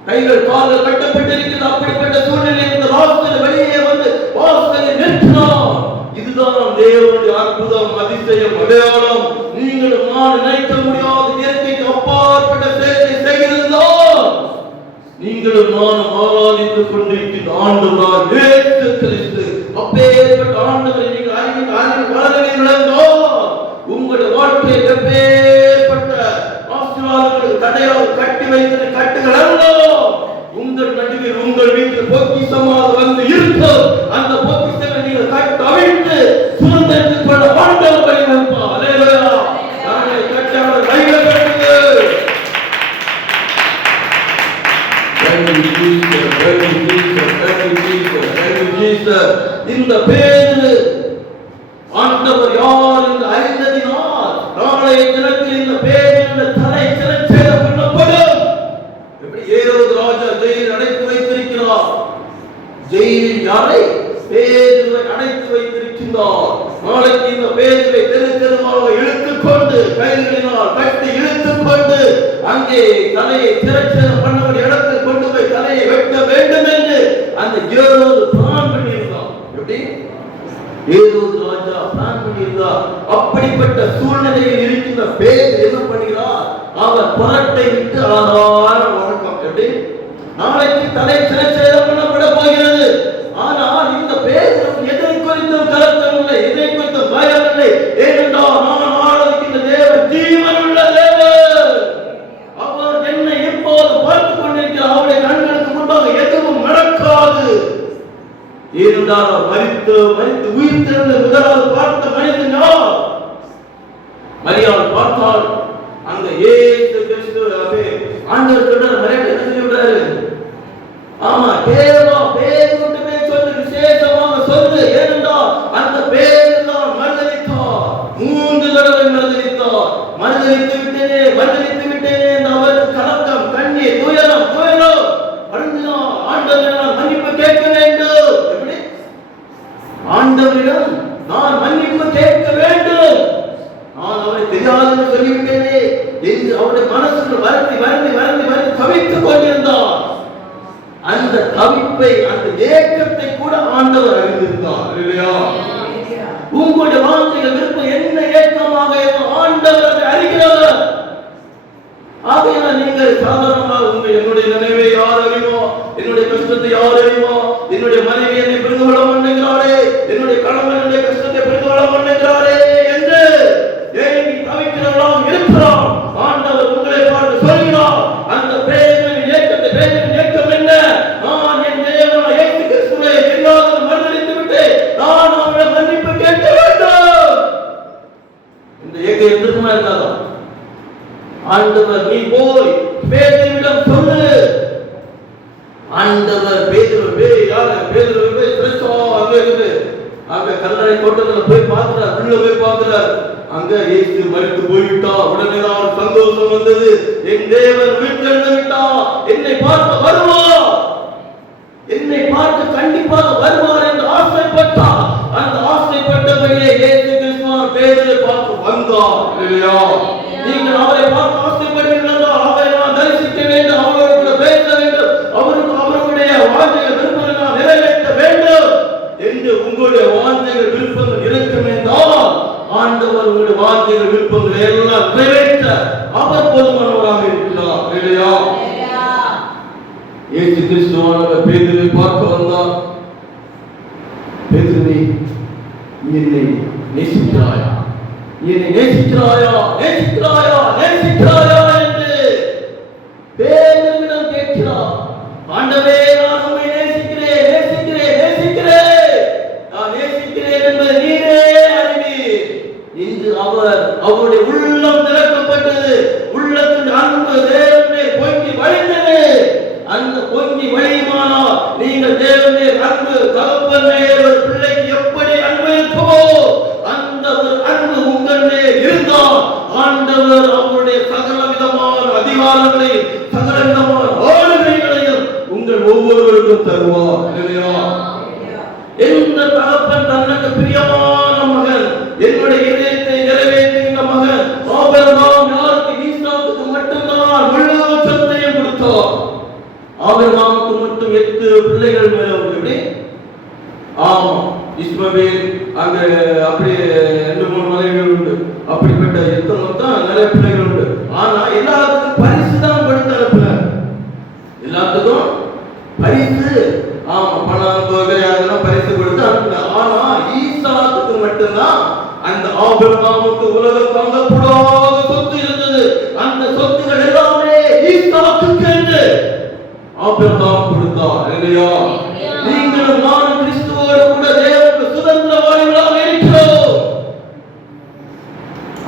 கைகள் கால்கள் கட்டப்பட்டிருக்கிறது. அப்படிப்பட்ட சூழ்நிலையில் இந்த லாசர் வெளியே வந்து வாசலை நிறுத்தினார். இதுதான் தேவனுடைய அற்புதம், அதிசயம், அடையாளம். நீங்களும் நான் நினைக்க முடியாத இயற்கைக்கு அப்பாற்பட்ட செயலை செய்கிறதுதான் நீங்களும் நானும் ஆராதித்துக் கொண்டிருக்கின்ற ஆண்டவராக இயேசு கிறிஸ்து. அப்பேற்பட்ட ஆண்டவரை நீங்கள் அறிவில் வளரவில்லையோ உங்களுடைய வாழ்க்கையில் எப்பேற்பட்ட ஆசீர்வாதங்களுக்கு தடையாக கட்டி வைத்த கட்டுகள் அல்ல. உங்கள் நடுவில் உங்கள் வீட்டில் பொக்கிஷமாக வந்து இருக்கும். அந்த பொக்கிஷத்தை நீங்கள் கட்ட அவிழ்த்து சுதந்திரத்துக் கொள்ள ஆண்டவர் வழிவகுப்பார். அல்லேலூயா. நாளை கட்டவர் கையில் கட்டுங்க. இந்த பேரு ஆண்டவர் யார் என்று அறிந்ததினால் நாளைய தினத்தில் இந்த பேரின் தலை சிறைச்சேதம் பண்ணப்படும். எப்படி ஏரோது ராஜா ஜெயிலில் அடைத்து வைத்திருக்கிறார். ஜெயிலில் யாரை? பேதுருவை அடைத்து வைத்திருக்கிறார். நாளைக்கு இந்த பேதுருவை தெரு தெருவாக இழுத்துக் கொண்டு கைகளினால் கட்டி இழுத்துக் கொண்டு அங்கே தலையை சிறைச்சேதம் பண்ணக்கூடிய இடத்தில் கொண்டு போய் தலையை வெட்ட வேண்டும் என்று அந்த ஏரோது பிளான் பண்ணியிருந்தார். எப்படி? ஏரோது ராஜா பிளான் பண்ணியிருந்தார். அப்படிப்பட்ட சூழ்நிலையில் இருக்கின்ற பேதுரு என்ன பண்ணுகிறார்? அவர் புரட்டை விட்டு அழகான வணக்கம். எப்படி? நாளைக்கு தலை சிறைச்சேதம் பண்ணப்பட போகிறது. ஆனால் இந்த பேதுரு எதை குறித்தும் கலக்கம் இல்லை, எதை குறித்தும் பயம் இல்லை. ஏனென்றால் நான் ஆராதிக்கின்ற தேவன் ஜீவனுள்ள தேவன். அவர் என்னை எப்போது பார்த்துக் கொண்டிருக்கிறார். அவருடைய கண்களுக்கு முன்பாக எதுவும் நடக்காது. ஏனென்றால் மரித்து உயிர்த்தெழுந்த முதலாவது பார்த்த மனிதன் யார்? மரியாள் பார்த்தால் அங்க இயேசு கிறிஸ்து ஆண்டவர் சொல்றார், மரியாள் என்ன சொல்றாரு? ஆமா, தேவா பேர் மட்டுமே சொல்லு, விசேஷமாக சொல்லு. ஏனென்றால் அந்த பேரில் தான் மறுதலித்தார். 3 தடவை மறுதலித்தார். மறுதலித்து விட்டேனே என்று அவருக்கு கலக்கம், கண்ணீர், துயரம் அழுந்தினார். ஆண்டவரிடம் மன்னிப்பு கேட்க வேண்டும். எப்படி? ஆண்டவரிடம் நான் மன்னிப்பு கேட்க வேண்டும். நான் அவரை தெரியாதுன்னு சொல்லிவிட்டேனே என்று அவருடைய மனசுக்கு வருந்தி தவித்துக் கொண்டிருந்தார். அந்த தவிப்பை அந்த ஏக்கத்தை கூட ஆண்டவர் அறிந்திருந்தார் இல்லையா? உங்களுடைய வாஞ்சைகள் விருப்பம் என்ன ஏக்கமாக ஆண்டவர் அதை அறிகிறார். ஆகையால் நீங்கள் சாதாரணமாக என்னுடைய நினைவை யார் அறிவோ, என்னுடைய கஷ்டத்தை யார் அறிவோ, என்னுடைய மனைவி என்னை புரிந்து கொள்ள மாட்டேங்கிறாரே, என்னுடைய கணவன் என்னுடைய கஷ்டத்தை புரிந்து கொள்ள மாட்டேங்கிறாரே என்று ஏங்கி தவிக்கிறவர்களாக இருக்கிறார். ஆண்டவர் உங்களை பார்த்து சொல்கிறார், அந்த பேரின் ஏக்கத்தை, பேரின் ஏக்கம் என்ன? நான் என் தேவனான இயேசு கிறிஸ்துவை எல்லாரும் மறுதலித்து விட்டு நான் அவரை மன்னிப்பு கேட்க வேண்டும். இந்த ஏக்கம் எதற்குமா இருந்தாலும் ஆண்டவர் நீ போய் பேதுருவிடம் சொல்லு. ஆண்டவர் பேதுருவே யார பேதுருவே பிரச்சோ அங்க இருந்து அங்க கல்லறை தோட்டத்துல போய் பார்க்கிறார், உள்ள போய் பார்க்கிறார். அங்க இயேசு மரித்து போய்விட்டா. உடனே தான் சந்தோஷம் வந்தது. என் தேவன் உயிர்த்தெழுந்து விட்டார், என்னை பார்க்க வருவார், என்னை பார்க்க கண்டிப்பாக வருவார் என்று ஆசைப்பட்டார். அந்த ஆசைப்பட்டபடியே இயேசு கிறிஸ்து பேதுருவை பார்க்க வந்தார் இல்லையா? நீங்கள் அவரை பார்த்து ஆசைப்படுகிறீர்கள், அவரை நான் தரிசிக்க வேண்டும், அவரோடு கூட பேச வேண்டும், அவருடைய வாஞ்சைகள் விருப்பங்கள் நிறைவேற்ற வேண்டும் என்று உங்களுடைய வாஞ்சைகள் விருப்பங்கள் இருக்கும் என்றால் ஆண்டவர் உங்களுடைய வாஞ்சைகள் விருப்பங்கள் எல்லாம் நிறைவேற்ற அவர் போதுமானவராக இருக்கிறார் இல்லையா? இயேசு கிறிஸ்துவானவர் பேதுருவை பார்க்க வந்தார். பேதுருவே, என்னை நேசிக்கிறாயா, என்னை நேசிக்கிறாயா, நேசிக்கிறாயா, நேசிக்கிறாயா என்று பேதுருவிடம் கேட்கிறார். ஆண்டவரே, நான் உம்மை நேசிக்கிறேன், நேசிக்கிறேன், நேசிக்கிறேன், நான் நேசிக்கிறேன் என்பதை நீரே அறிவீர். இன்று அவருடைய உள்ளம் திறக்கப்பட்டது. உள்ளத்தின் அன்பு தேவனே பொங்கி வழிந்தது. அந்த பொங்கி வழியுமானால் நீங்கள் தேவனே அன்பு தகப்பனே ஒரு பிள்ளைக்கு எப்படி அன்பு இருக்குமோ அந்த ஒரு அன்பு உங்கள் மேல் இருந்தால் ஆண்டவர் அவருடைய சகல விதமான அதிகாரங்களையும் சகல விதமான ஆளுகைகளையும் உங்கள் ஒவ்வொருவருக்கும் தருவார் இல்லையா? எந்த தகப்பன் தனக்கு பிரியமான மகன், என்னுடைய இதயத்தை நிறைவேற்றுகின்ற மகன் ஆபிரகாம் யாருக்கு? ஈசாக்குக்கு மட்டும்தான் முழு சொத்தையும் கொடுத்தார். ஆபிரகாமுக்கு மட்டும் 8 பிள்ளைகள் மேல எப்படி? ஆமா, இஸ்மவேல் அங்க அப்படியே 2-3 மலைகள் உண்டு. அப்படிப்பட்ட எத்தனை தான் நிறைய பிள்ளைகள் உண்டு. ஆனா எல்லாத்துக்கும் பரிசு தான் கொடுத்து அனுப்புனார். எல்லாத்துக்கும் பரிசு, ஆமா, பணம் தொகை அதெல்லாம் பரிசு கொடுத்து அனுப்புனார். ஆனா ஈசாக்குக்கு மட்டும்தான் அந்த ஆபிரகாமுக்கு உலகம் தாங்கக்கூடாத சொத்து இருந்தது. அந்த சொத்துக்கள் எல்லாமே ஈசாக்குக்கு என்று ஆபிரகாம் கொடுத்தார் இல்லையா? நீங்களும் நானும் கிறிஸ்துவோடு கூட தேவனுக்கு சுதந்திரவாளிகளாக இருக்கிறோம்.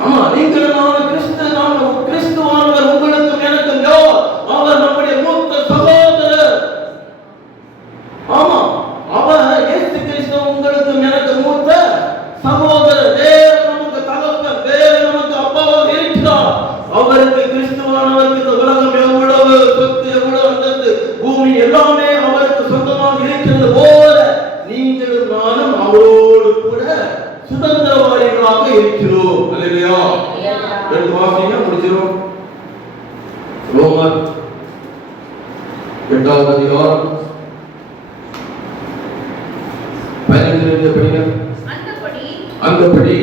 ஆமா, நீங்களும் நானும் கிறிஸ்துவானவர் உங்களுக்கும் எனக்கும் யார்? அவர் நம்முடைய மூத்த சகோதரர். ஆமா, அவர் இயேசு கிறிஸ்து உங்களுக்கும் எனக்கு மூத்த சகோதரர். தேவன் நமக்கு தகப்பன், தேவன் நமக்கு அப்பாவாக இருக்கிறார். அவருக்கு கிறிஸ்துவானவருக்கு இந்த உலகம் எவ்வளவு சொத்து, எவ்வளவு அந்தஸ்து, பூமி எல்லாமே அவருக்கு சொந்தமாக இருக்கிறது போல நீங்களும் நானும் அவரோடு கூட சுதந்திரவாளிகளாக இருக்கிறோம் இல்லையா? ரெண்டு வாசிங்க முடிச்சிரும். ரோமர் 8வது அதிகாரம் 15 படிங்க. அந்தபடி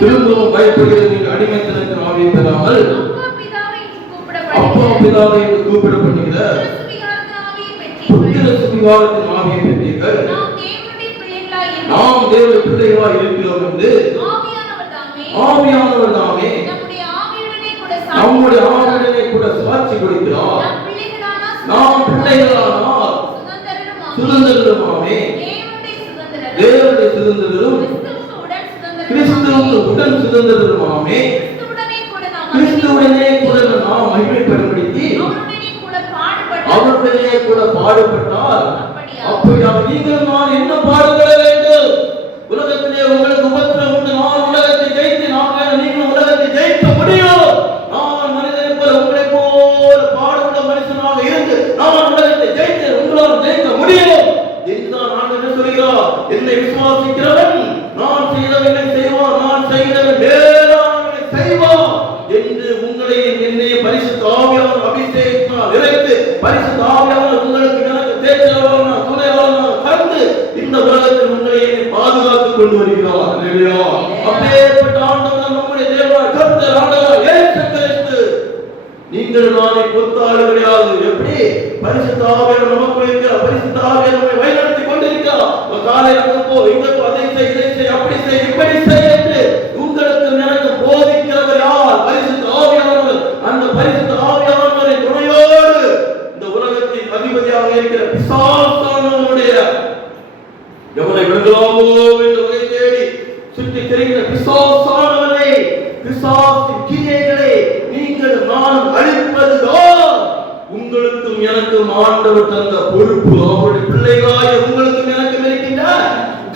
திரும்பவும் பயப்படுகிறது நீங்கள் அடிமைத்தனத்தின் ஆவியை பெறாமல் அப்பா பிதாவை என்று கூப்பிடப்படுகிற புத்திர சுவிகாரத்தின் ஆவியை பெற்றீர்கள். நாம் தேவனுடைய பிள்ளைகளாய் இருக்கிறோம் என்று ஆவியானவர் தாமே நம்முடைய ஆவியுடனே கூட சாட்சி கொடுக்கிறார். நாம் பிள்ளைகளானால் சுதந்திரமாமே, தேவனுடைய சுதந்திரம், கிறிஸ்துவுக்கு உடன் சுதந்திரமாமே, கிறிஸ்துவுடனே கூட நாம் மகிமைப்படுத்தி அவருடனே கூட பாடுபட்டால் அப்படியாக நீங்கள் நான் என்ன பாடுபட வேண்டும்? உலகத்திலே உங்களுக்கு உபத்திரம் உண்டு. நான் உலகத்தை ஜெயித்து நீங்கள் உலகத்தை ஜெயிக்க முடியும். நான் மனிதனை போல உங்களை போல பாடுபட மனுஷனாக இருந்து நான் உலகத்தை ஜெயித்து உங்களால் ஜெயிக்க முடியும் என்றுதான் நான் என்ன சொல்கிறார்? என்னை விசுவாசிக்கிறவன் நான் செய்தவனை செய்வான், நான் செய்தவன் வேறானவனை செய்வான் என்று உங்களையும் என்னையும் பரிசுத்த ஆவியானவர் அபிஷேகத்தினால் நிறைத்து பரிசுத்த ஆவியானவர் உங்களுக்கு பாதுகாத்துக் கொண்டு வருகிறார். இல்லையா? அப்பேற்பட்ட ஆண்டவர் நம்முடைய தேவனாகிய கர்த்தர் ஆண்டவர் இயேசு கிறிஸ்து. நீங்கள் நானே பொறுத்தாள் கிடையாது. எப்படி பரிசுத்த ஆவியானவர் நமக்குள் இருக்கிறார். பரிசுத்த ஆவியானவர் நம்மை வழிநடத்தி கொண்டிருக்கிறார். காலையில போ, இங்க போ, அதை செய், இதை செய், அப்படி செய், இப்படி செய் என்று உங்களுக்கு எனக்கு போதிக்கிறவர் யார்? பரிசுத்த ஆவியானவர். அந்த பரிசுத்த ஆவியானவரின் துணையோடு இந்த உலகத்தின் அதிபதியாக இருக்கிற பிசாசானவனுடைய எவனை விழுங்கலாமோ என்று வகை தேடி சுற்றி திரிகிற பிசாசானவனை, பிசாசின் கிரியைகளை நீங்கள் நான் அழிப்பதுதான் உங்களுக்கும் எனக்கும் ஆண்டவர் தந்த பொறுப்பு. அவருடைய பிள்ளைகளாய உங்களுக்கும் எனக்கும் இருக்கின்ற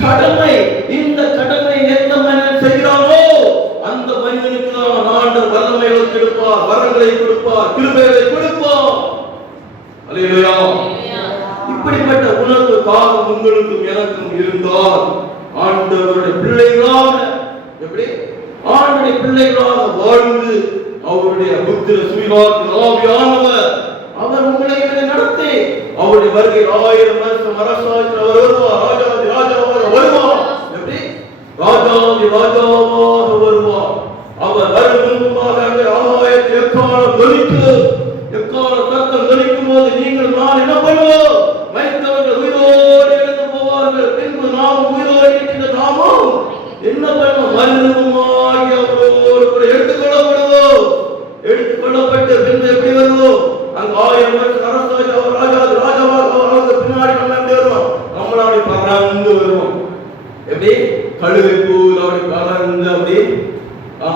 கடமை. இந்த கடமை எந்த மனிதன் செய்கிறானோ அந்த மனிதனுக்கு தான் ஆண்டவர் வல்லமைகளை கொடுப்பார், வரங்களை கொடுப்பார், கிருபைகளை கொடுப்பார். அல்லேலூயா. இப்படிப்பட்ட உணர்வு காலம் உங்களுக்கும் எனக்கும் இருந்தால் ஆண்டவருடைய பிள்ளைகளாக, எப்படி ஆண்டவருடைய பிள்ளைகளாக வாழ்ந்து அவருடைய புத்திர சுவிவாக்கின் ஆவியானவர் அவர் உங்களை நடத்தி அவருடைய வருகை 1000 வருஷம் அரசாட்சி அவர் வருவார். ராஜாதி ராஜாவாக வருவார். எப்படி ராஜாதி ராஜாவாக வருவார். அவர் வரும் முன்பாக அங்கே ஆகாயத்தில் எக்காலம் தொனிக்கும். எக்கால சத்தம் தொனிக்கும் போது நீங்கள் நான் என்ன பண்ணுவோம்? மரித்தவர்கள் உயிரோடு எழுந்து போவார்கள். பின்பு நாம் உயிரோடு இருக்கின்ற நாமும் என்ன பண்ணுவோம்? மருந்துமாகி அவரோடு கூட எடுத்துக்கொள்ளப்படுவோம். எடுத்துக்கொள்ளப்பட்டு பின்பு எப்படி வருவோம்? அங்க 1000 வருஷம் அரசாட்சி அவர் ராஜாதி ராஜாவாக அவருக்கு பின்னாடி நம்ம எப்படி வருவோம்? நம்மளாடி பறந்து வருவோம். எப்படி கழுதை போல் அப்படி பறந்து அப்படி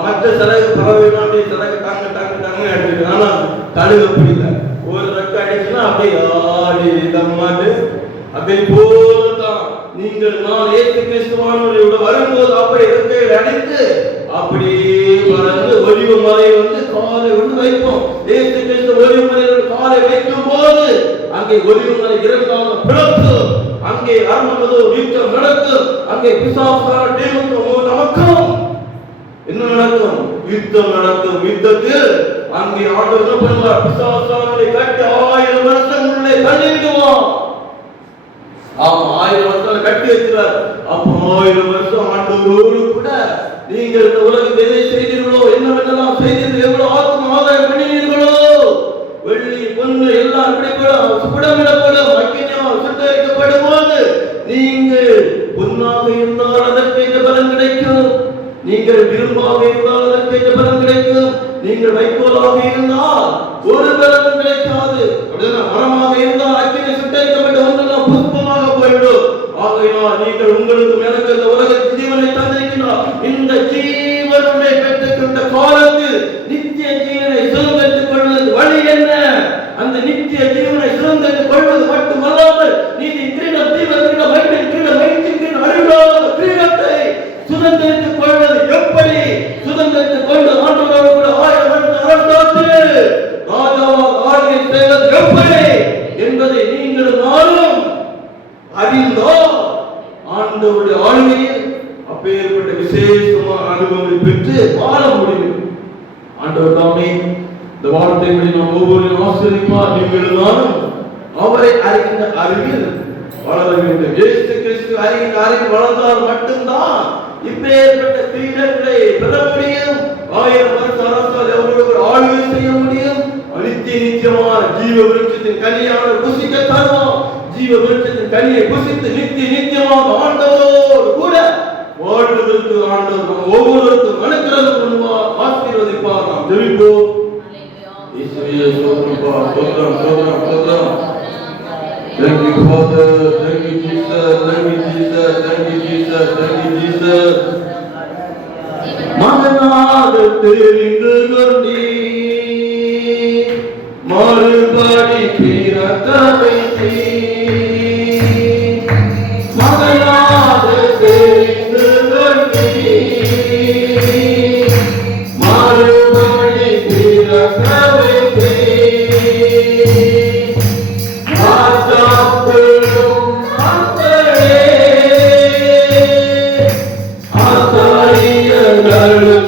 மற்ற சிறகு பறவை அப்படி சிறகு டங்கு டங்கு டங்கு அடிச்சு. ஆனா கழுகு அப்படி இல்லை. ஒரு ரெக்க அடிச்சுன்னா அப்படியே ஆடி தம்மாட்டு அப்படி போதான் நீங்கள் நான் இயேசு கிறிஸ்துவானவரோட வரும்போது அப்படி ரெக்கையில் அடித்து அப்படியே பறந்து ஒலிவ மலை வந்து காலை வந்து வைப்போம். இயேசு கிறிஸ்து ஒலிவ மலையோட காலை வைக்கும் போது அங்கே ஒலிவ மலை இரண்டாக பிளக்கும். அங்கே அர்மகதோ யுத்தம் நடக்கும். அங்கே பிசாசான தேவனுக்கும் நமக்கும் என்ன நடக்கும்? யுத்தம் நடக்கும். யுத்தத்தில் அங்கே ஆண்டவர் என்ன பண்ணுவார்? பிசாசானை கட்டி 1000 வருஷம் உள்ளே தள்ளிடுவான். 1000 வருஷம் கட்டி வைக்கிறார். அப்போ 1000 வருஷம் ஆண்டவரோடு கூட நீங்கள் இந்த உலகத்தில் எதை செய்தீர்களோ, என்னவெல்லாம் செய்தீர்கள், எவ்வளவு ஆத்ம ஆதாயம் பண்ணினீர்களோ, வெள்ளி பொண்ணு எல்லாம் இப்படிப்படும் சுடமிடப்படும், அக்கினியால் சுட்டரிக்கப்படும் போது நீங்கள் பொன்னாக இருந்தால் அதற்கு பலன் கிடைக்கும். நீங்கள் விரும்பாக இருந்தால் அதற்கு பலன் கிடைக்கும். நீங்கள் வைக்கோலாக இருந்தால் ஒரு பலனும் கிடைக்காது. மரமாக இருந்தால் அக்கினி சுட்டரிக்கப்பட்ட ஒன்றெல்லாம் புஷ்பமாக போய்விடும். ஆகையால் நீங்கள் உங்களுக்கும் எனக்கு இந்த உலகத்தில் ஜீவனை தந்திருக்கிறார். இந்த ஜீவனை பெற்றுக் கொண்ட காலத்தில் நித்திய ஜீவனை சுதந்திரித்துக் கொள்வது வழி என்ன? அந்த நித்திய ஜீவனை சுதந்திரித்துக் கொள்வது மட்டுமல்லாமல் நீதி கிரீடம், தீவ கிரீடம், மைண்டின் கிரீடம், மைண்டின் கிரீடம், அறிவாத கிரீடத்தை சுதந்திரித்துக் கொள்வது எப்படி? சுதந்திரித்துக் கொண்டு ஆண்டவரோடு கூட 1000 வருஷம் அரசாட்சி ராஜாவாக ஆளுகை செய்வது எப்படி என்பதை நீங்கள் நானும் அறிந்தோம். ஆண்டவருடைய ஆளுகையில் அப்பேற்பட்ட விசேஷமான அனுபவங்களை பெற்று வாழ முடியும். ஆண்டவர் தாமே இந்த வார்த்தைகளை நாம் ஒவ்வொரு ஆசீர்வதிப்பார். நீங்கள் நானும் அவரை அறிகின்ற அறிவில் வளர வேண்டும். இயேசு கிறிஸ்து அறிகின்ற அறிவில் வளர்ந்தால் மட்டும்தான் இப்பேற்பட்ட கிரீடங்களை பெற முடியும். 1000 வருஷம் அரசால் அவரோடு ஆளுகை செய்ய முடியும். நித்திய நித்தியமான ஜீவ விருட்சத்தின் கனியான புசிக்க தருவோம். ஜீவ விருட்சத்தின் கனியை புசித்து நித்திய நித்தியமாக ஆண்டவரோடு கூட வாழ்வதற்கு ஆண்டவர் நம் ஒவ்வொருவருக்கும் அனுக்கிரகம் பண்ணுவார், ஆசீர்வதிப்பார். நாம் ஜெபிப்போம். இயேசுவே ஸ்தோத்திரம், ஸ்தோத்திரம், ஸ்தோத்திரம், ஸ்தோத்திரம். Thank you Father, thank you Jesus, thank you Jesus, thank you Jesus, thank you Jesus. மகனாக தெரிந்து கொண்டீ மறுபடி பிறக்க வைத்தீ. மகனாக தெரிந்து கொண்டீ மறுபடி பிறக்க வைத்தீ. Hallelujah.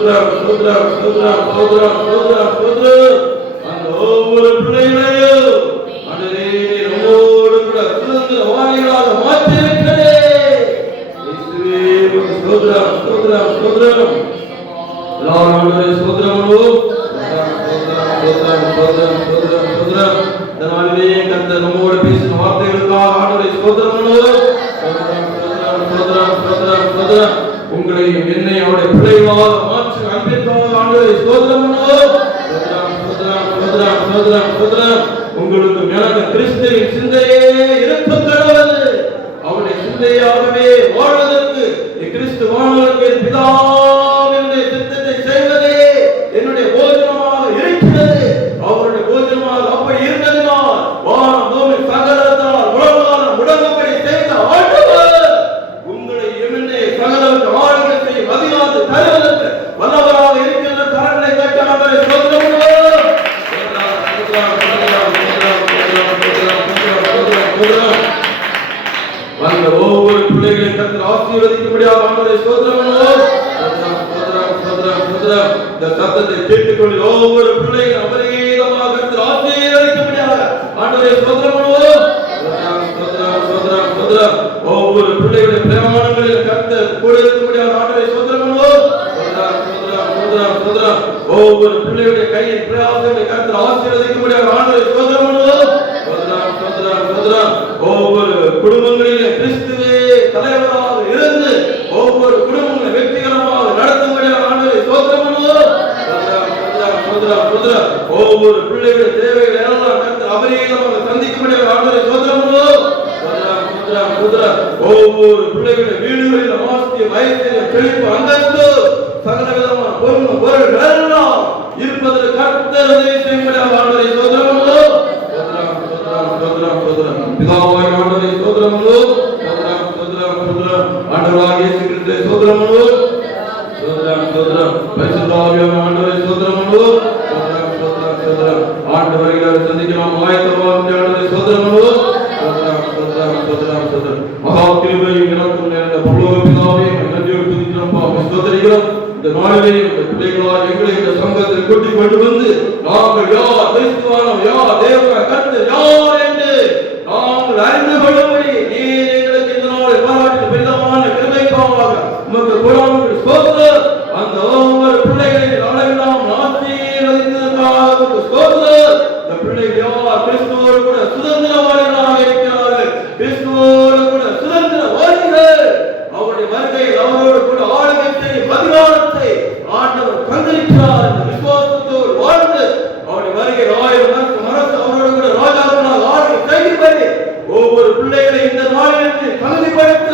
ஸ்தோத்திரம் ஸ்தோத்திரம் ஸ்தோத்திரம் ஸ்தோத்திரம் ஸ்தோத்திரம் ஸ்தோத்திரம். அந்த ஒவ்வொரு பிள்ளைகளையும் ஆண்டவரே நம்மோடு கூட சுதந்திரவாளிகளாக மாற்றியிருக்கிறே. இயேசுவே உமக்கு ஸ்தோத்திரம் ஸ்தோத்திரம் ஸ்தோத்திரம். எல்லாரும் ஆண்டவரே ஸ்தோத்திரம் ஸ்தோத்திரம் ஸ்தோத்திரம் ஸ்தோத்திரம் ஸ்தோத்திரம். இந்த நாளிலே கர்த்தர் நம்மோடு பேசின வார்த்தைகளுக்காக ஆண்டவரே ஸ்தோத்திரம் ஸ்தோத்திரம் ஸ்தோத்திரம் ஸ்தோத்திரம் ஸ்தோத்திரம். உங்களையும் என்னை அவருடைய பிள்ளைகளாக மாற்றி அன்பிற்காக ஆண்டவரே ஸ்தோத்திரம் ஸ்தோத்திரம் ஸ்தோத்திரம் ஸ்தோத்திரம் ஸ்தோத்திரம். உங்களுக்கு எனக்கு கிறிஸ்துவின் சிந்தையே இருக்க கடவுள். அவருடைய சிந்தையாகவே வாழ்வதற்கு கிறிஸ்து வாழ்வதற்கு பிதாவினுடைய சித்தத்தை செய்வதே என்னுடைய போஜனமாக இருக்கிறது. அவருடைய போஜனமாக அப்படி இருந்ததினால் வானம் பூமி சகலத்தால் உலகம் முடங்கும்படி செய்த ஆண்டவர் உங்களை என்னை சகலருக்கு ஆளுகை செய்யும் அதிகாரத்தை தருவதற்கு வல்லவராக இருக்கின்ற கரங்களை கட்டி ஆண்டவரை ஸ்தோத்திரம். அந்த ஒவ்வொரு பிள்ளைகளையும் கர்த்தர் ஆசீர்வதிக்கும்படியாக ஆண்டவரை ஸ்தோத்திரம் ஸ்தோத்திரம் ஸ்தோத்திரம் ஸ்தோத்திரம். இந்த சத்தத்தை கேட்டுக்கொண்டு ஒவ்வொரு பிள்ளைகளும் அபரிதமாக கர்த்தர் ஆசீர்வதிக்கும்படியாக ஆண்டவரை ஸ்தோத்திரம் ஸ்தோத்திரம் ஸ்தோத்திரம் ஸ்தோத்திரம். ஒவ்வொரு பிள்ளைகளுடைய பிரயாணங்களில் கர்த்தர் கூட இருக்கும்படியாக ஆண்டவரை ஸ்தோத்திரம் ஸ்தோத்திரம் ஸ்தோத்திரம் ஸ்தோத்திரம். ஒவ்வொரு பிள்ளைகளுடைய கையின் பிரயாசங்களை கர்த்தர் ஆசீர்வதிக்கும்படியாக ஆண்டவரை ஸ்தோத்திரம் ஸ்தோத்திரம் ஸ்தோத்திரம் ஸ்தோத்திரம். ஒவ்வொரு குடும்பங்களிலே கிறிஸ்துவே தலைவராக இருந்து ஒவ்வொரு குடும்பங்களை வெற்றிகரமாக நடத்தும்படியாக ஆண்டவரை ஸ்தோத்திரம் ஸ்தோத்திரம் ஸ்தோத்திரம் ஸ்தோத்திரம். ஒவ்வொரு பிள்ளைகளுடைய தேவைகளை எல்லாம் கர்த்தர் அபரிதமாக சந்திக்கும்படியாக ஆண்டவரை ஸ்தோத்திரம் ஸ்தோத்திரம் ஸ்தோத்திரம் ஸ்தோத்திரம். ஒவ்வொரு பிள்ளைகளுடைய வீடுகளில் ஆஸ்தியம் ஐஸ்வர்யம் செழிப்பு அந்தஸ்து சகலவிதமான பொருள் எல்லாம் இருப்பதற்கு கர்த்தர் உதவி செய்யும்படியாக ஆண்டவரை ஸ்தோத்திரம் ஸ்தோத்திரம் ஸ்தோத்திரம். பிதாவாகிய ஆண்டவரே ஸ்தோத்திரம் ஸ்தோத்திரம் ஸ்தோத்திரம் ஸ்தோத்திரம். ஆண்டவராகிய இயேசு கிறிஸ்துவே ஸ்தோத்திரம் ஸ்தோத்திரம் ஸ்தோத்திரம். பரிசுத்த ஆவியானவரே ஆண்டவரே ஸ்தோத்திரம் ஸ்தோத்திரம் ஸ்தோத்திரம் ஸ்தோத்திரம். ஆண்டவரை சந்திக்கலாம் ஆயத்தமாக ஆண்டவரே ஸ்தோத்திரம் ஸ்தோத்திரம் ஸ்தோத்திரம் ஸ்தோத்திரம் ஸ்தோத்திரம். மகா கிருபையும் இரக்கமும் நிறைந்த பரலோக பிதாவே நன்றியோடு துதிக்கிறோம் ஸ்தோத்திரிக்கிறோம். இந்த நாளிலே இந்த பிள்ளைகளால் எங்களை இந்த சங்கத்தில் கூட்டிக் கொண்டு வந்து நாங்கள் யார் கிறிஸ்துவானோம் யார் தேவ கர்த்தர் யார் என்று நாங்கள் அறிந்து கொள்ளும்படி நீர் எங்களுக்கு இந்த நாளை பாராட்டி பெரிதமான கிருபைக்காக உமக்கு புறாமல் ஸ்தோத்திரம். அந்த ஒவ்வொரு பிள்ளைகளின் அளவெல்லாம் ஆசீர்வதித்ததற்காக ஸ்தோத்திரம். இந்த பிள்ளைகள் யார் கிறிஸ்துவோடு கூட சுதந்திரவாளிகளாக இருக்கிறார்கள். கிறிஸ்துவோடு கூட சுதந்திரவாளிகள். அவருடைய வருகையில் அவரோடு கூட ஆளுகை செய்யும் அதிகாரத்தை ஆண்டவர் தந்திருக்கிறார். இந்த விசுவாசத்தோடு வாழ்ந்து அவருடைய வருகையில் 1000 மரத்து அவரோடு கூட ராஜாக்களாக ஆளுகை செய்யும்படி ஒவ்வொரு பிள்ளைகளை இந்த நாளிலிருந்து தகுதிப்படுத்த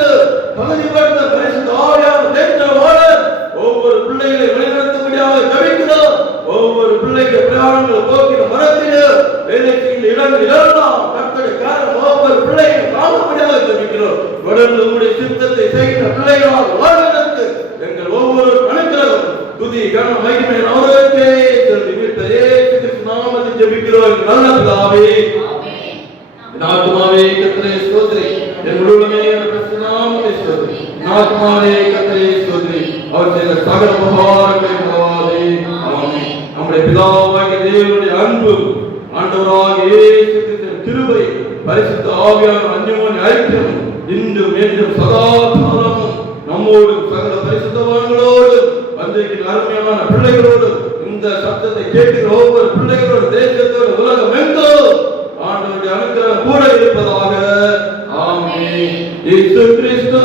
பரிசுத்த ஆவியானவர் தேற்றவாளர் ஒவ்வொரு பிள்ளைகளை வழிநடத்தும்படியாக ஜெபிக்கிறோம். ஒவ்வொரு பிள்ளைகளை பிரயாணங்கள் போக்கின மரத்திலும் வேலை செய்கிற இடங்கள் எல்லாம் கர்த்தருடைய காரணம் ஒவ்வொரு பிள்ளைகளை காணும்படியாக ஜெபிக்கிறோம். தொடர்ந்து உங்களுடைய சித்தத்தை செய்கிற பிள்ளைகளாக வாழ்வதற்கு எங்கள் ஒவ்வொரு அனுக்கிரகம் துதி கனம் மகிமை அவருக்கே செலுத்தி மீட்பர் இயேசு கிறிஸ்து நாமத்தில் ஜெபிக்கிறோம் நல்ல பிதாவே. ஆத்துமாவே கர்த்தரை ஸ்தோத்திரி. என் உள்ளமே பரிசுத்த நாமத்தை ஸ்தோத்திரி. ஆத்துமாவே கர்த்தரை ஸ்தோத்திரி. அவர் செய்த சகல உபகாரங்களை மறவாதே. ஆமென். நம்முடைய பிதாவாகிய தேவனுடைய அன்பு ஆண்டவராகிய இயேசு கிறிஸ்துவின் கிருபை பரிசுத்த ஆவியானவர் அன்யோன்ய ஐக்கியம் இன்றும் என்றும் சதா காலமும் நம்மோடு சகல பரிசுத்தவான்களோடு வந்திருக்கிற அருமையான பிள்ளைகளோடு இந்த சத்தத்தை கேட்கிற ஒவ்வொரு பிள்ளைகளோடு தேசத்தோடு உலகம் எங்கும் ஆண்டவருடைய அனுக்கிரகம் கூட இருப்பதாக. ஆமென். இயேசு கிறிஸ்து